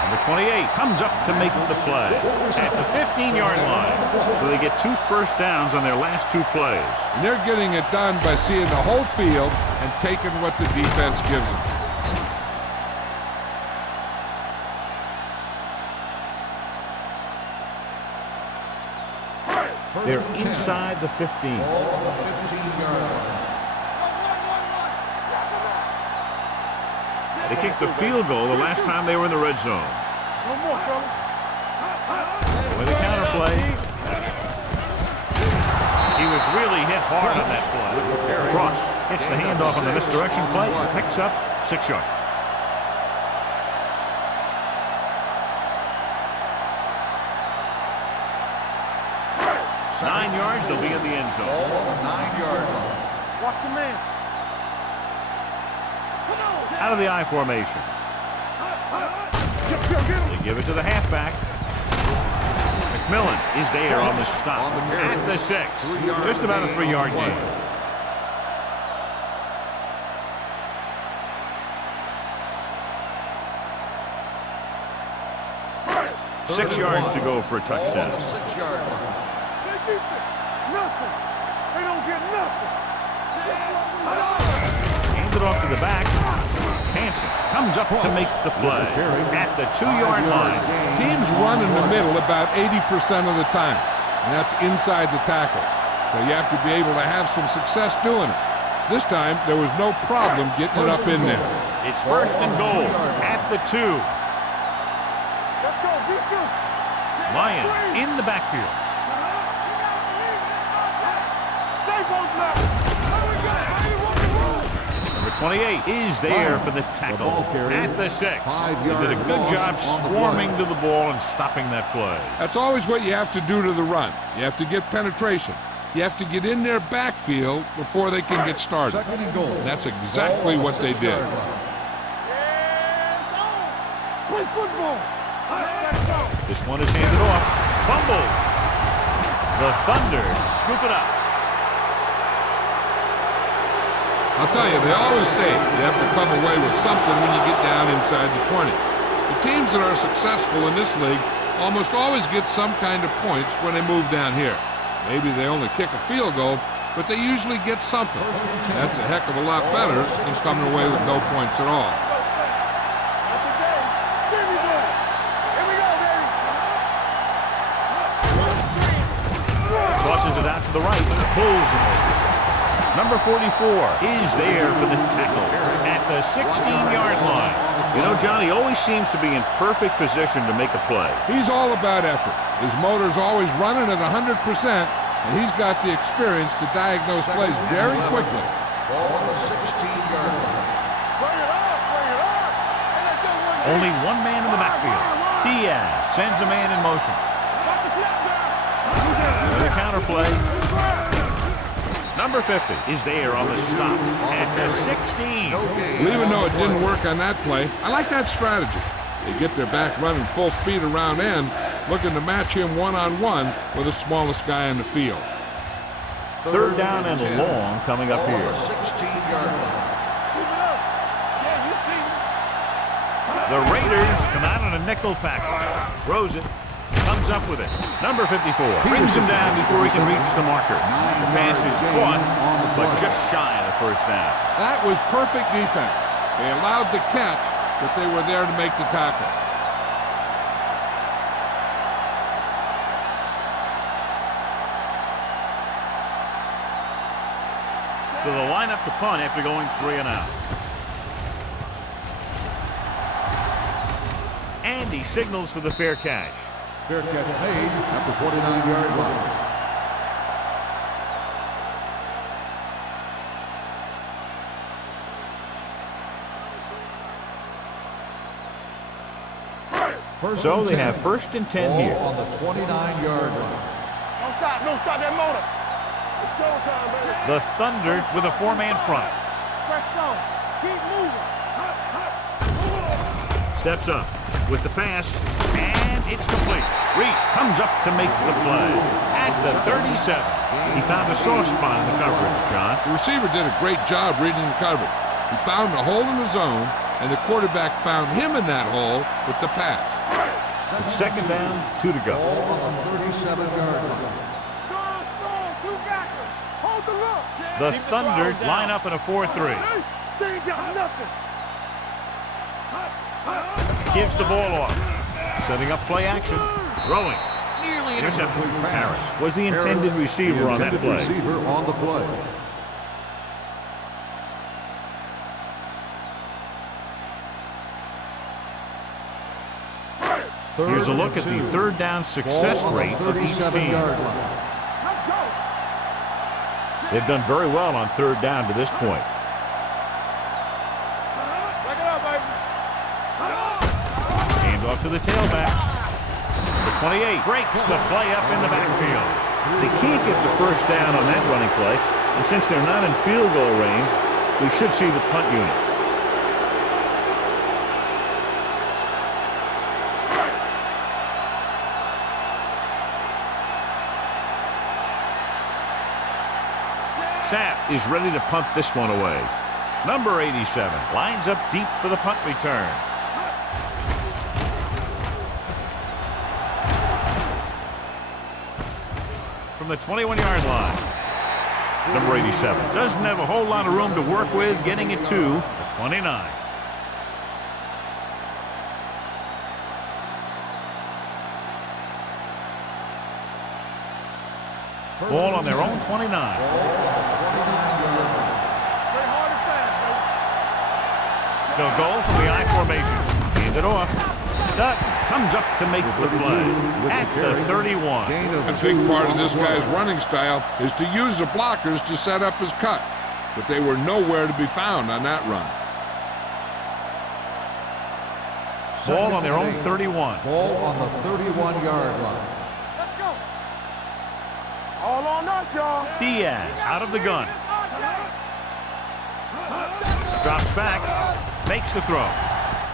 Number 28 comes up to make the play at the 15-yard line. So they get 2 first downs on their last 2 plays. And they're getting it done by seeing the whole field and taking what the defense gives them. They're inside the 15. Ball on the 15-yard line. They kicked the field goal the last time they were in the red zone. No more, fella. With a counter play. He was really hit hard on that play. Ross gets the handoff on the misdirection play and picks up 6 yards. Nine yards, they'll be in the end zone. Ball on the 9-yard line. Watch the man. Out of the I formation. Get him. They give it to the halfback. McMillan is there on the stop at the 6. Just about a 3-yard gain. Third 6 and yards 1. to go for a Ball on touchdown. the 6-yard line. They defense. Nothing. They don't get nothing. Hand it off to the back. Hanson comes up to make the play at the 2-yard line. Teams run in the middle about 80% of the time, and that's inside the tackle. So you have to be able to have some success doing it. This time, there was no problem getting it up in there. It's first and goal at the 2. Let's go. Beat you. Lions in the backfield. Stay both now. Number 28 is there for the tackle at the 6. They did a good job swarming to the ball and stopping that play. That's always what you have to do to the run. You have to get penetration. You have to get in their backfield before they can get started. Second and goal. And that's exactly what they did. Play football. Let's go. This one is handed off. Fumbled. The Thunder scoop it up. I'll tell you, they always say you have to come away with something when you get down inside the 20. The teams that are successful in this league almost always get some kind of points when they move down here. Maybe they only kick a field goal, but they usually get something. That's a heck of a lot better than coming away with no points at all. That's the game. Give me that. Here we go, baby. Tosses it out to the right. Pulls it. Number 44 is there for the tackle at the 16-yard line. You know, John, he always seems to be in perfect position to make a play. He's all about effort. His motor's always running at 100%, and he's got the experience to diagnose plays very quickly. Ball on the 16-yard line. Bring it up, bring it up. Hey, let's go, one. Only one man in the backfield. Diaz sends a man in motion. Got the snap down. The counter play. Number 50 is there on the stop at the 16. Well, even though it didn't work on that play, I like that strategy. They get their back running full speed around end, looking to match him one-on-one with the smallest guy in the field. Third down and long coming up Ball on here. the 16-yard line. Keep it up. Yeah, you see. The Raiders come out on a nickel package. Throws it. Comes up with it. Number 54 brings him down before he can reach the marker. The pass is caught, but just shy of the first down. That was perfect defense. They allowed the catch, but they were there to make the tackle. So they'll line up the punt after going 3 and out. And he signals for the fair catch. Fair catch made at the 29-yard line. So they have first and 10 here. Ball on the 29-yard line. Don't stop that motor. It's showtime, baby. The Thunder with a 4-man front. Press on. Keep moving. Steps up with the pass, and it's complete. Reese comes up to make the play at the 37. He found a soft spot in the coverage, John. The receiver did a great job reading the coverage. He found a hole in the zone, and the quarterback found him in that hole with the pass. It's second down, 2 to go. Ball on the 37-yard line. Strong, two backers. Hold the look. The Thunder line up in a 4-3. They ain't got nothing. Gives the ball off. Setting up play action. Throwing. Nearly intercepted. Harris was the intended receiver on that play. Receiver on the play. Here's a look at the third down success rate of each team. Let's go. They've done very well on third down to this point. Back it up, baby. Hand off to the tailback. The 28 breaks the play up in the backfield. They can't get the first down on that running play, and since they're not in field goal range, we should see the punt unit. Sapp is ready to punt this one away. Number 87 lines up deep for the punt return. From the 21-yard line. Number 87 doesn't have a whole lot of room to work with, getting it to the 29. Ball on their own 29. Stay hard and fast, baby. They'll go from the I formation. Hand it off. Dutton comes up to make the play at the 31. A big part of this guy's running style is to use the blockers to set up his cut, but they were nowhere to be found on that run. Ball on their own 31. Ball on the 31-yard line. Let's go. All on us, y'all. Diaz out of the gun. Drops back. Makes the throw.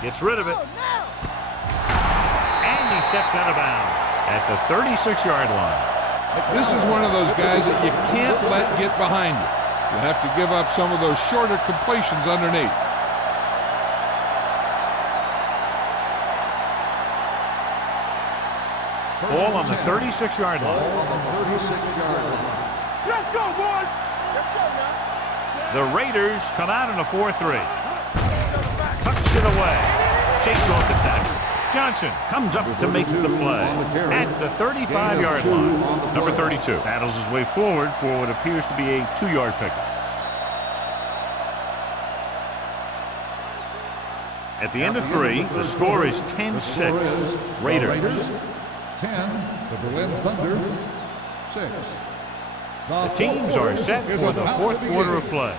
Gets rid of it. And he steps out of bounds at the 36-yard line. This is one of those guys that you can't let get behind you. You have to give up some of those shorter completions underneath. Ball on the 36-yard line. Ball on the 36-yard line. Let's go, boys. Let's go, man. The Raiders come out in a 4-3. Tucks it away. Shakes off the tackle. Johnson comes up to make the play at the 35-yard line. Number 32 battles his way forward for what appears to be a 2-yard pickup. At the end of 3, the score is 10-6. Raiders. 10, the Berlin Thunder, 6. The teams are set for the fourth quarter of play.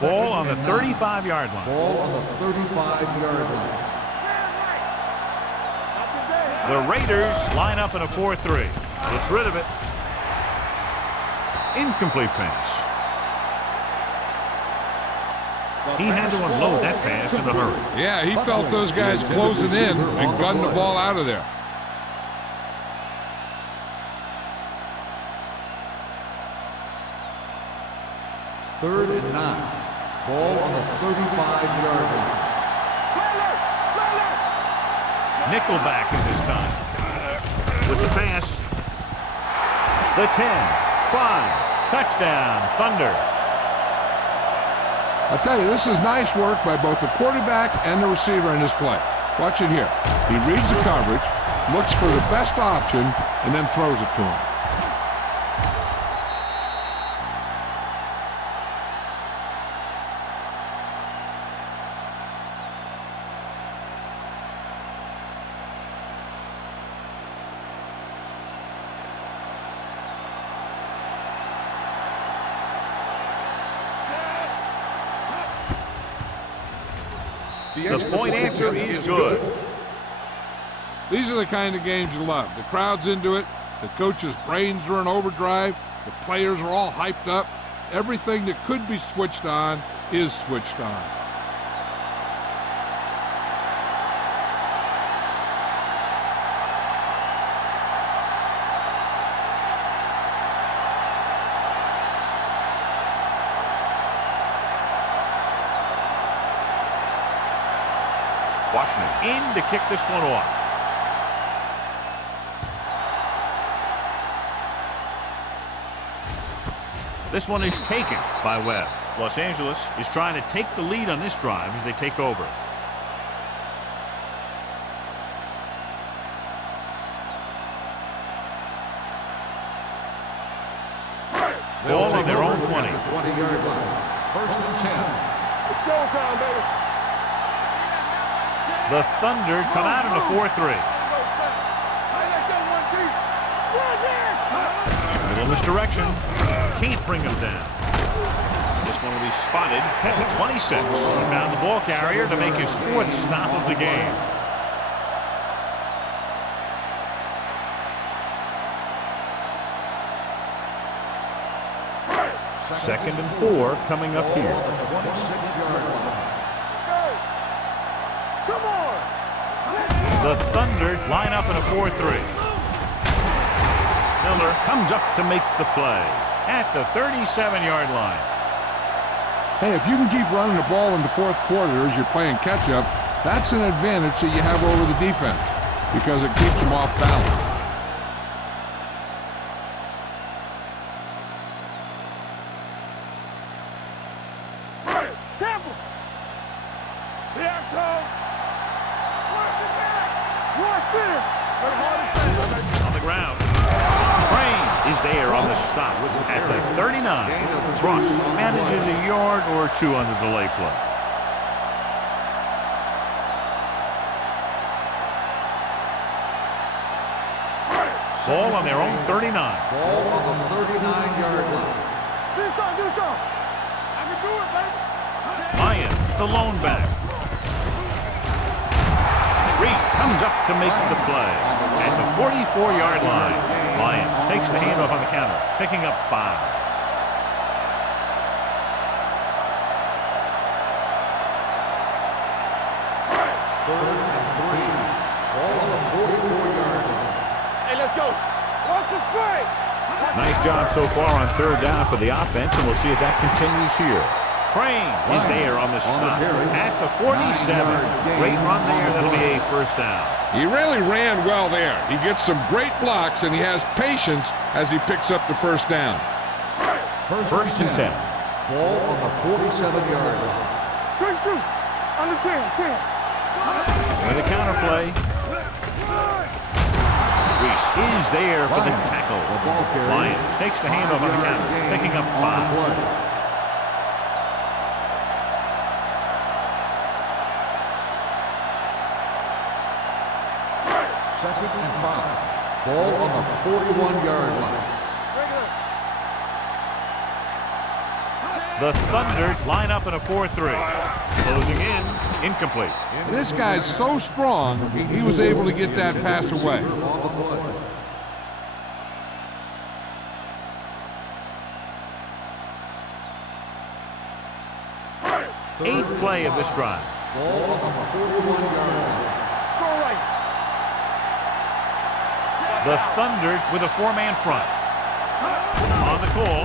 Ball on the 35-yard line. Ball on the 35-yard line. The Raiders line up in a 4-3. Gets rid of it. Incomplete pass. He had to unload that pass in a hurry. Yeah, he felt those guys closing in and gunned the ball out of there. Third and 9. Ball on the 35-yard line. Nickelback at this time. With the pass. The 10, 5, touchdown, Thunder. I tell you, this is nice work by both the quarterback and the receiver in this play. Watch it here. He reads the coverage, looks for the best option, and then throws it to him. The point answer is good. These are the kind of games you love. The crowd's into it. The coach's brains are in overdrive. The players are all hyped up. Everything that could be switched on is switched on. Washington in to kick this one off. This one is taken by Webb. Los Angeles is trying to take the lead on this drive as they take over. Ball on their own 20. 20-yard line. First and 10. It's showtime, baby. The Thunder come out in a 4-3. Little misdirection. Can't bring him down. This one will be spotted at the 26. He found the ball carrier to make his 4th stop of the game. Second and 4 coming up here. 26-yard line. Come on! The Thunder line up in a 4-3. Miller comes up to make the play at the 37-yard line. Hey, if you can keep running the ball in the fourth quarter as you're playing catch-up, that's an advantage that you have over the defense because it keeps them off balance. Temple! Here I come! Watch it! On the ground. Crane is there on the stop at the 39. Ross manages a yard or 2 on the delay play. Ball on their own 39. Ball on the 39-yard line. Do something! I can do it, baby! Lyon, the lone back. Reese comes up to make the play at the 44-yard line. Lyon takes the handoff on the counter, picking up 5. Third and 3. Ball on the 44-yard line. Hey, let's go! Watch the play! Nice job so far on third down for the offense, and we'll see if that continues here. Crane is there on the stop at the 47. Great run there. That'll be a first down. He really ran well there. He gets some great blocks, and he has patience as he picks up the first down. First and 10. Ball on the 47-yard line. Good shoot! Under 10. And the counter play. Reese is there for the tackle. Lyon takes the handoff on the counter, picking up 5. Ball on the 41-yard line. The Thunder line up in a 4-3. Closing in, incomplete. This guy's so strong, he was able to get that pass away. On the play. Eighth play of this drive. Ball on the 41-yard line. The Thunder with a 4-man front. On the call.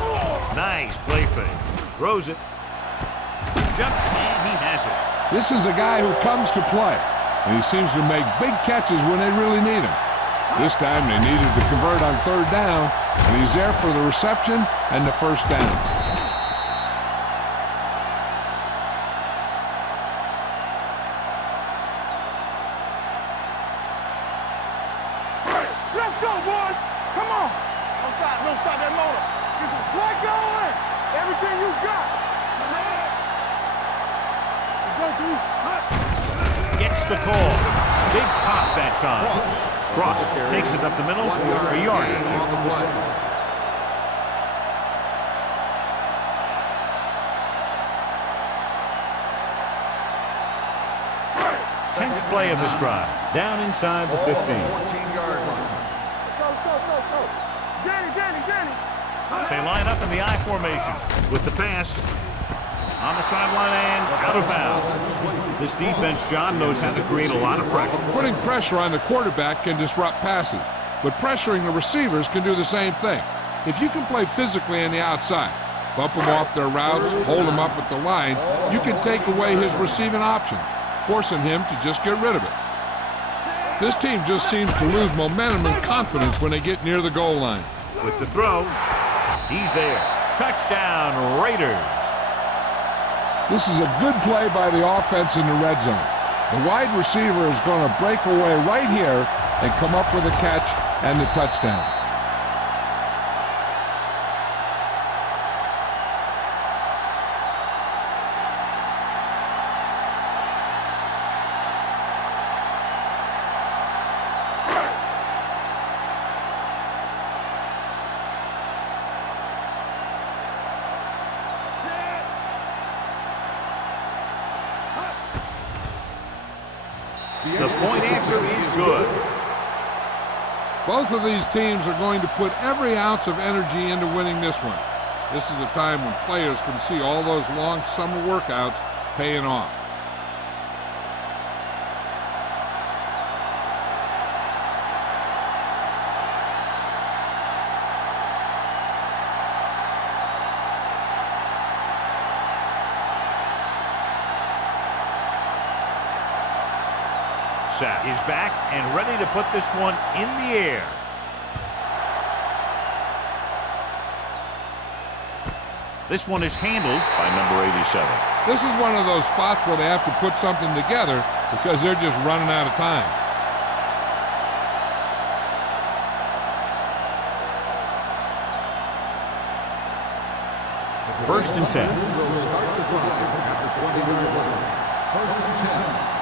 Nice play fake. Throws it. Jumps, and he has it. This is a guy who comes to play, and he seems to make big catches when they really need him. This time they needed to convert on 3rd down, and he's there for the reception and the 1st down. Let's go, boys. Come on. Don't stop that motor. Get some slack going. Everything you got. Gets the call. Big pop that time. Cross takes it up the middle for a yard or On the play. 10th play of this drive. Down inside the 15. 14-yard line. Go. Danny. They line up in the I formation with the pass on the sideline and out of bounds. This defense, John, knows how to create a lot of pressure. Putting pressure on the quarterback can disrupt passes, but pressuring the receivers can do the same thing. If you can play physically on the outside, bump them off their routes, hold them up at the line, you can take away his receiving options, forcing him to just get rid of it. This team just seems to lose momentum and confidence when they get near the goal line. With the throw, he's there. Touchdown, Raiders. This is a good play by the offense in the red zone. The wide receiver is going to break away right here and come up with a catch and the touchdown. The point after is good. Both of these teams are going to put every ounce of energy into winning this one. This is a time when players can see all those long summer workouts paying off. Sack is back and ready to put this one in the air. This one is handled by number 87. This is one of those spots where they have to put something together because they're just running out of time. First and 10. Will start the drive at the 20-yard line. First and 10.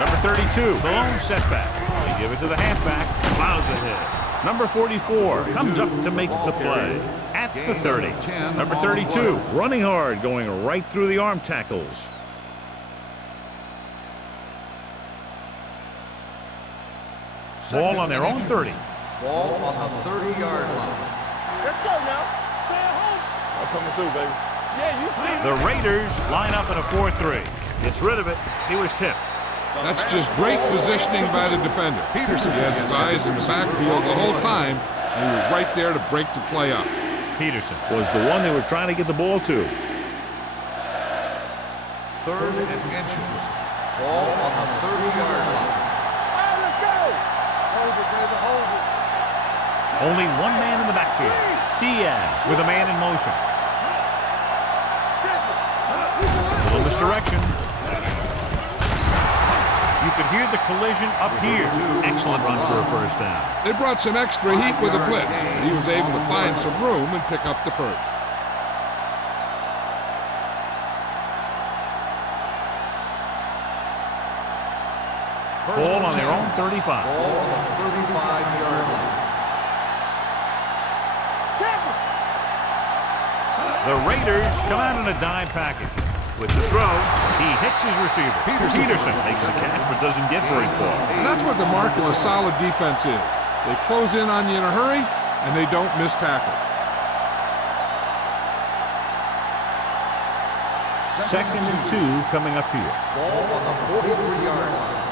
Number 32, the lone setback. They give it to the halfback, plows ahead. Number 44 comes up to make the play at the 30. Number 32 running hard, going right through the arm tackles. Ball on their own 30. Ball on the 30-yard line. Let's go now. Stay at home. I'm coming through, baby. Yeah, you see. The Raiders line up in a 4-3. Gets rid of it. He was tipped. That's just great positioning by the defender. Peterson has his eyes in the backfield the whole time, and he was right there to break the play up. Peterson was the one they were trying to get the ball to. 3rd and inches. Ball on the 30-yard line. Let's go. Hold it, baby. Hold it. Only one man in the backfield. Diaz with a man in motion. A little misdirection. You could hear the collision up here. Excellent run for a first down. They brought some extra heat with the blitz, and he was able to find some room and pick up the first. Ball on their own 35. Ball on the 35-yard line. The Raiders come out in a dime package. With the throw, he hits his receiver. Peterson makes the catch but doesn't get very far. And that's what the mark of a solid defense is. They close in on you in a hurry, and they don't miss tackle. Second and 2 coming up here. Ball on the 43-yard line.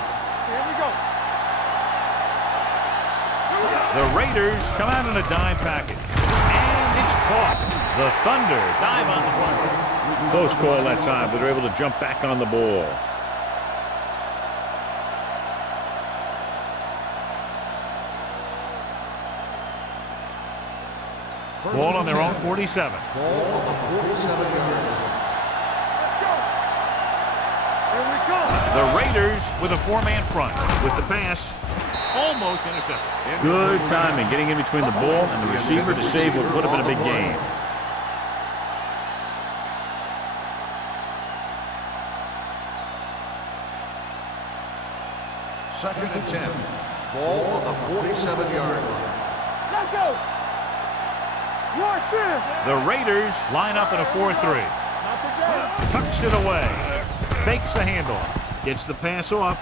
Here we go. The Raiders come out in a dime package. And it's caught. The Thunder dive on the play. Close call that time, but they're able to jump back on the ball. Ball on their own 47. Ball on the 47-yard line. Here we go. The Raiders with a four-man front. With the pass, almost intercepted. Good timing, getting in between the ball and the receiver to save what would have been a big game. Second and 10. Ball on the 47-yard line. Let's go. Watch this. The Raiders line up in a 4-3. Not today. Tucks it away. Fakes the handoff. Gets the pass off.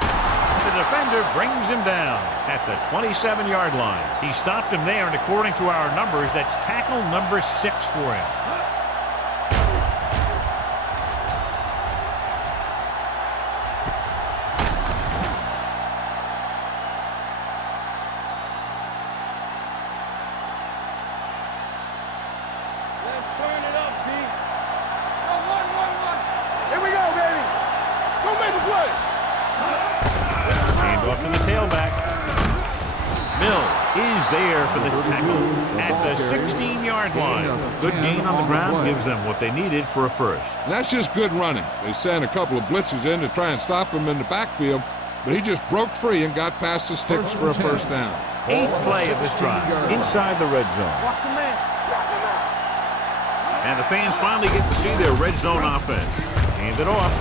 The defender brings him down at the 27-yard line. He stopped him there, and according to our numbers, that's tackle number 6 for him. Let's turn it up, D. Go, one. Here we go, baby. Go make the play. Hand off to the tailback. Mills is there for the tackle at the 16-yard line. Good gain on the ground gives them what they needed for a first. And that's just good running. They sent a couple of blitzes in to try and stop him in the backfield, but he just broke free and got past the sticks for a first down. 8th play of this drive inside the red zone. Watch the man. And the fans finally get to see their red zone offense. Hand it off.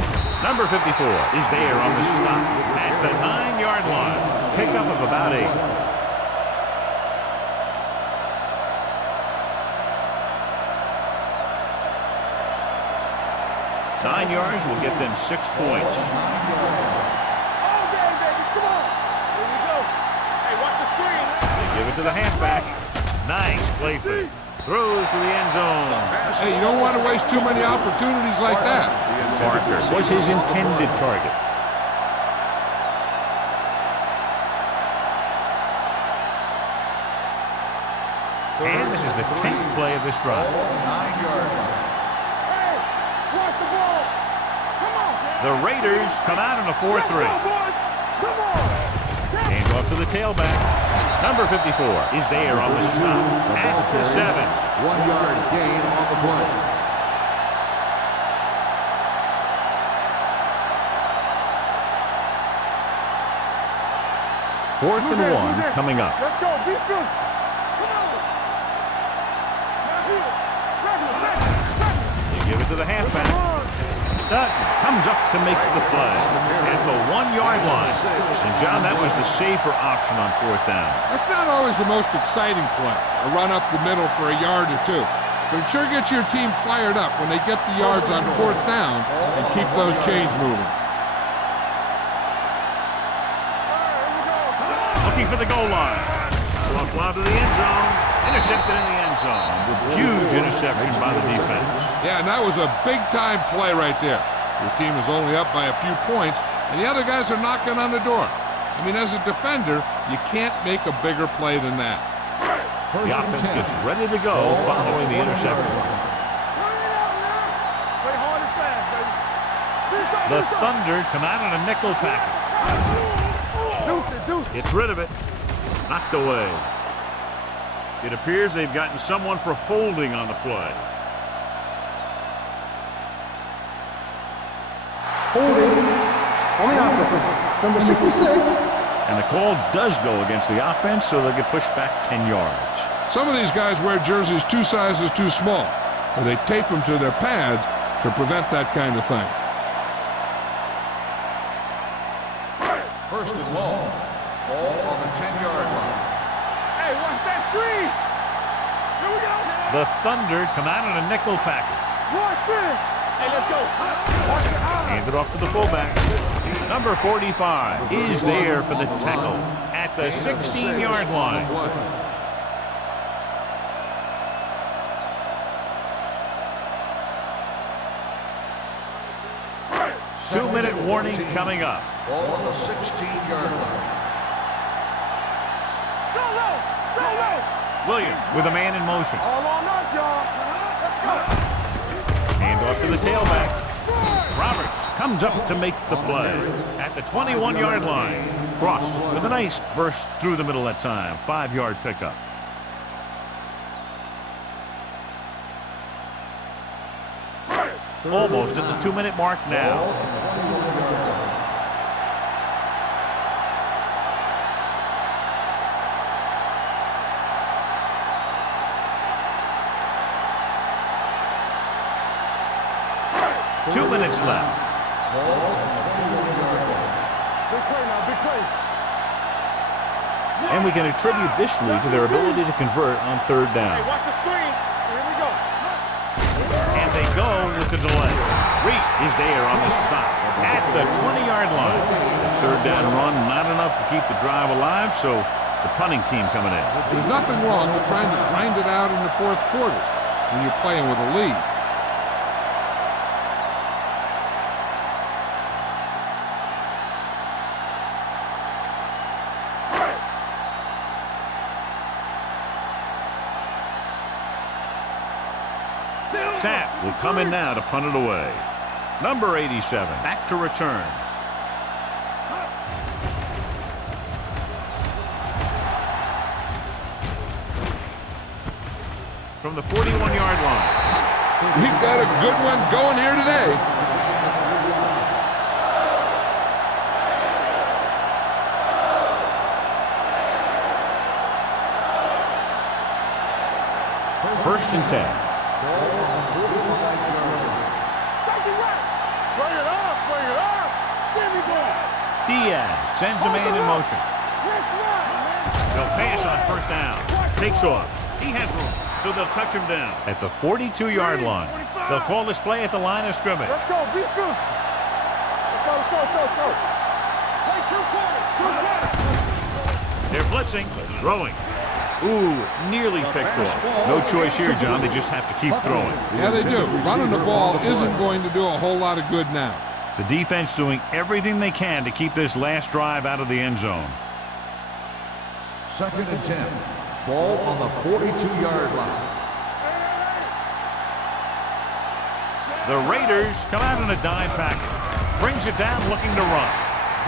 Number 54 is there on the stop at the 9-yard line. Pickup of about 8. Nine yards will get them 6 points. All day, baby. Come on. Here we go. Hey, watch the screen. They give it to the halfback. Nice play fake. Throws to the end zone. Hey, you don't want to waste too many opportunities like that. Parker was his intended target. And this is the 10th play of this drive. 9-yard line. Hey, watch the ball. Come on. The Raiders come out in a 4-3. Come on. Hand off to the tailback. Number 54 is there on the stop at the 7. 1-yard gain on the play. Fourth and 1 coming up. Let's go. Be good. Come on. Now here. They give it to the halfback. Dutton comes up to make the play at the 1-yard line. And John, that was the safer option on 4th down. That's not always the most exciting play, a run up the middle for a yard or two. But it sure gets your team fired up when they get the yards on 4th down and keep those chains moving. Looking for the goal line. Soft lob to the end zone. Intercepted in the end zone. Huge interception by the defense. Yeah, and that was a big-time play right there. Your team is only up by a few points, and the other guys are knocking on the door. I mean, as a defender, you can't make a bigger play than that. The offense gets ready to go following the interception. Play hard and fast, baby. The Thunder come out in a nickel package. Gets rid of it. Knocked away. It appears they've gotten someone for holding on the play. Holding on the offense. Number 66. And the call does go against the offense, so they'll get pushed back 10 yards. Some of these guys wear jerseys 2 sizes too small, or they tape them to their pads to prevent that kind of thing. First and long. The Thunder come out in a nickel package. Hey, let's go. Hand it off to the fullback. Number 45 is there for the tackle at the 16-yard line. 2-minute warning coming up. Ball on the 16-yard line. Williams with a man in motion. All on us, y'all. Hand off to the tailback. Roberts comes up to make the play at the 21-yard line. Cross with a nice burst through the middle that time. 5-yard pickup. Almost at the 2-minute mark now. Two minutes left. Big play now, big play. And we can attribute this lead to their ability to convert on third down. Hey, watch the screen. Here we go. And they go with the delay. Reese is there on the stop at the 20-yard line. The third down run, not enough to keep the drive alive, so the punting team coming in. There's nothing wrong with trying to grind it out in the fourth quarter when you're playing with a lead. Sapp will come in now to punt it away. Number 87 back to return. From the 41-yard line. We've got a good one going here today. First and 10. Diaz sends a man in motion. They'll pass on first down. Takes off. He has room, so they'll touch him down at the 42-yard line. They'll call this play at the line of scrimmage. Let's go, beat goose. Let's go. Play 2 quarters. They're blitzing, throwing. Ooh, nearly picked off. No choice here, John. They just have to keep throwing. Yeah, they do. Running the ball isn't going to do a whole lot of good now. The defense doing everything they can to keep this last drive out of the end zone. 2nd and 10. Ball on the 42-yard line. The Raiders come out in a dime package. Brings it down looking to run.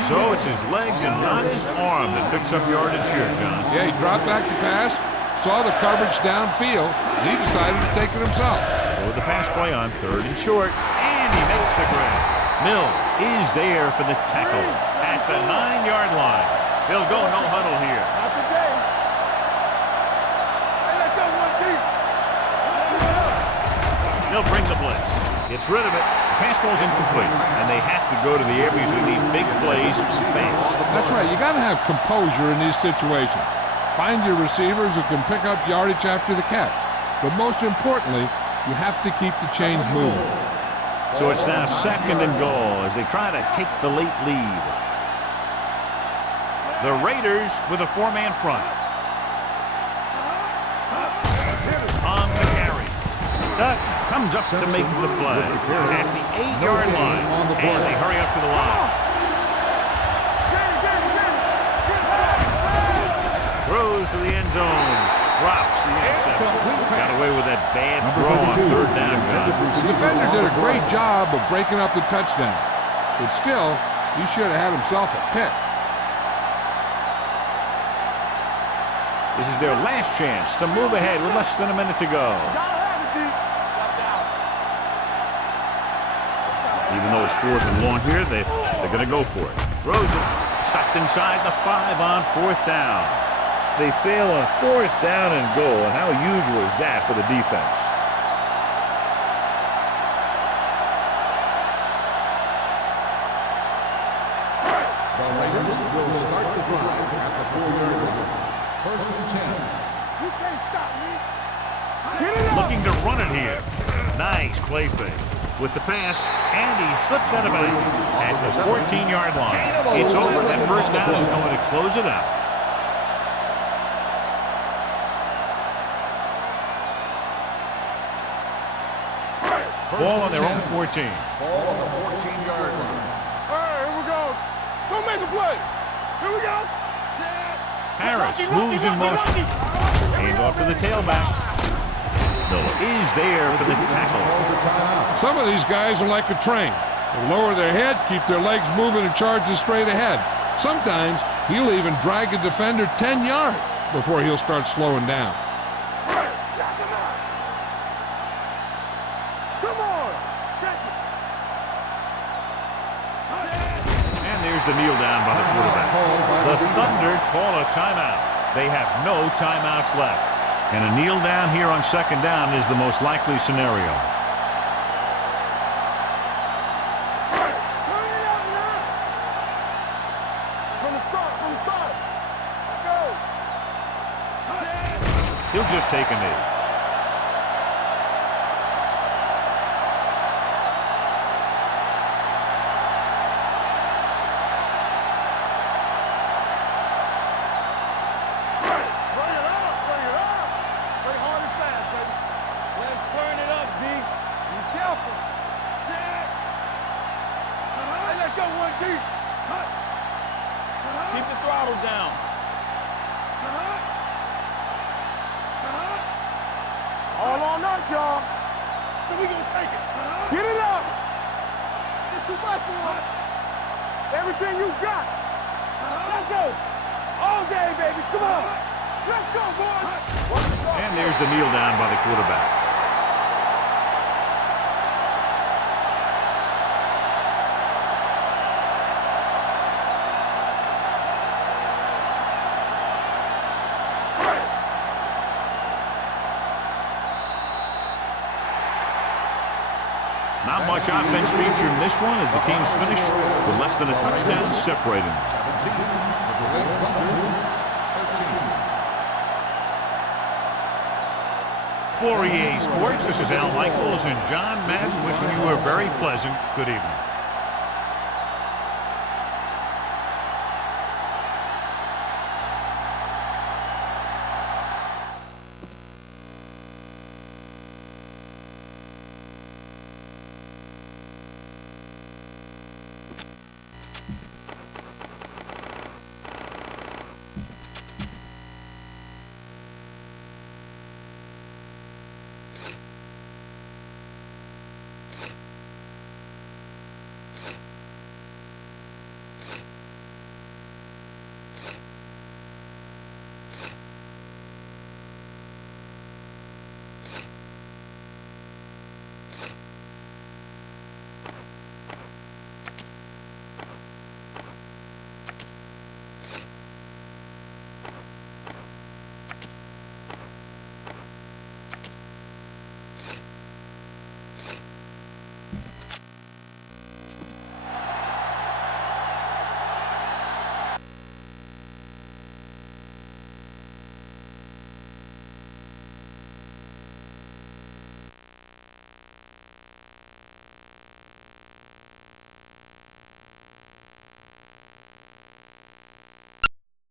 So it's his legs and not his arm that picks up yardage here, John. Yeah, he dropped back to pass, saw the coverage downfield, and he decided to take it himself. With the pass play on 3rd and short, and he makes the grab. Mills is there for the tackle at the 9-yard line. They'll go no huddle here. Not today. Hey, let's go, 1 deep. They'll bring the blitz. Gets rid of it. The pass ball's incomplete, and they have to go to the areas that need big plays fast. That's right. You got to have composure in these situations. Find your receivers who can pick up yardage after the catch. But most importantly, you have to keep the chains moving. So it's now 2nd and goal as they try to take the late lead. The Raiders with a 4-man front. On the carry. Duck comes up to make the play at the 8-yard line. And they hurry up to the line. Throws to the end zone. Drops the interception. Got away with that bad throw on 3rd down, John. The defender did a great job of breaking up the touchdown. But still, he should have had himself a pick. This is their last chance to move ahead with less than a minute to go. Even though it's 4th and long here, they're going to go for it. Throws it. Stopped inside the 5 on 4th down. They fail on 4th down and goal, and how huge was that for the defense? The Raiders will start the drive at the 4-yard line. 1st and 10. You can't stop me. looking to run it here. Nice play fake with the pass, and he slips out of bounds at the 14-yard line. It's over. That first down is going to close it out. Ball on their own 14. Ball on the 14-yard line. All right, here we go. Don't make a play. Here we go. Harris moves in motion. Hands off to the tailback. Miller is there for the tackle. Some of these guys are like a train. They lower their head, keep their legs moving, and charges straight ahead. Sometimes he'll even drag a defender 10 yards before he'll start slowing down. The kneel down by the quarterback. The Thunder call a timeout. They have no timeouts left. And a kneel down here on second down is the most likely scenario. From the start. Go. He'll just take a knee. Keep the throttle down. All on us, y'all. So we gonna take it. Get it up. It's too much for us. Everything you got. Let's go. All day, baby. Come on. Let's go, boys. And there's the kneel down by the quarterback. Not much offense featured in this one as the teams finished with less than a touchdown separating them. 13. For EA Sports, this is Al Michaels and John Madden wishing you a very pleasant good evening.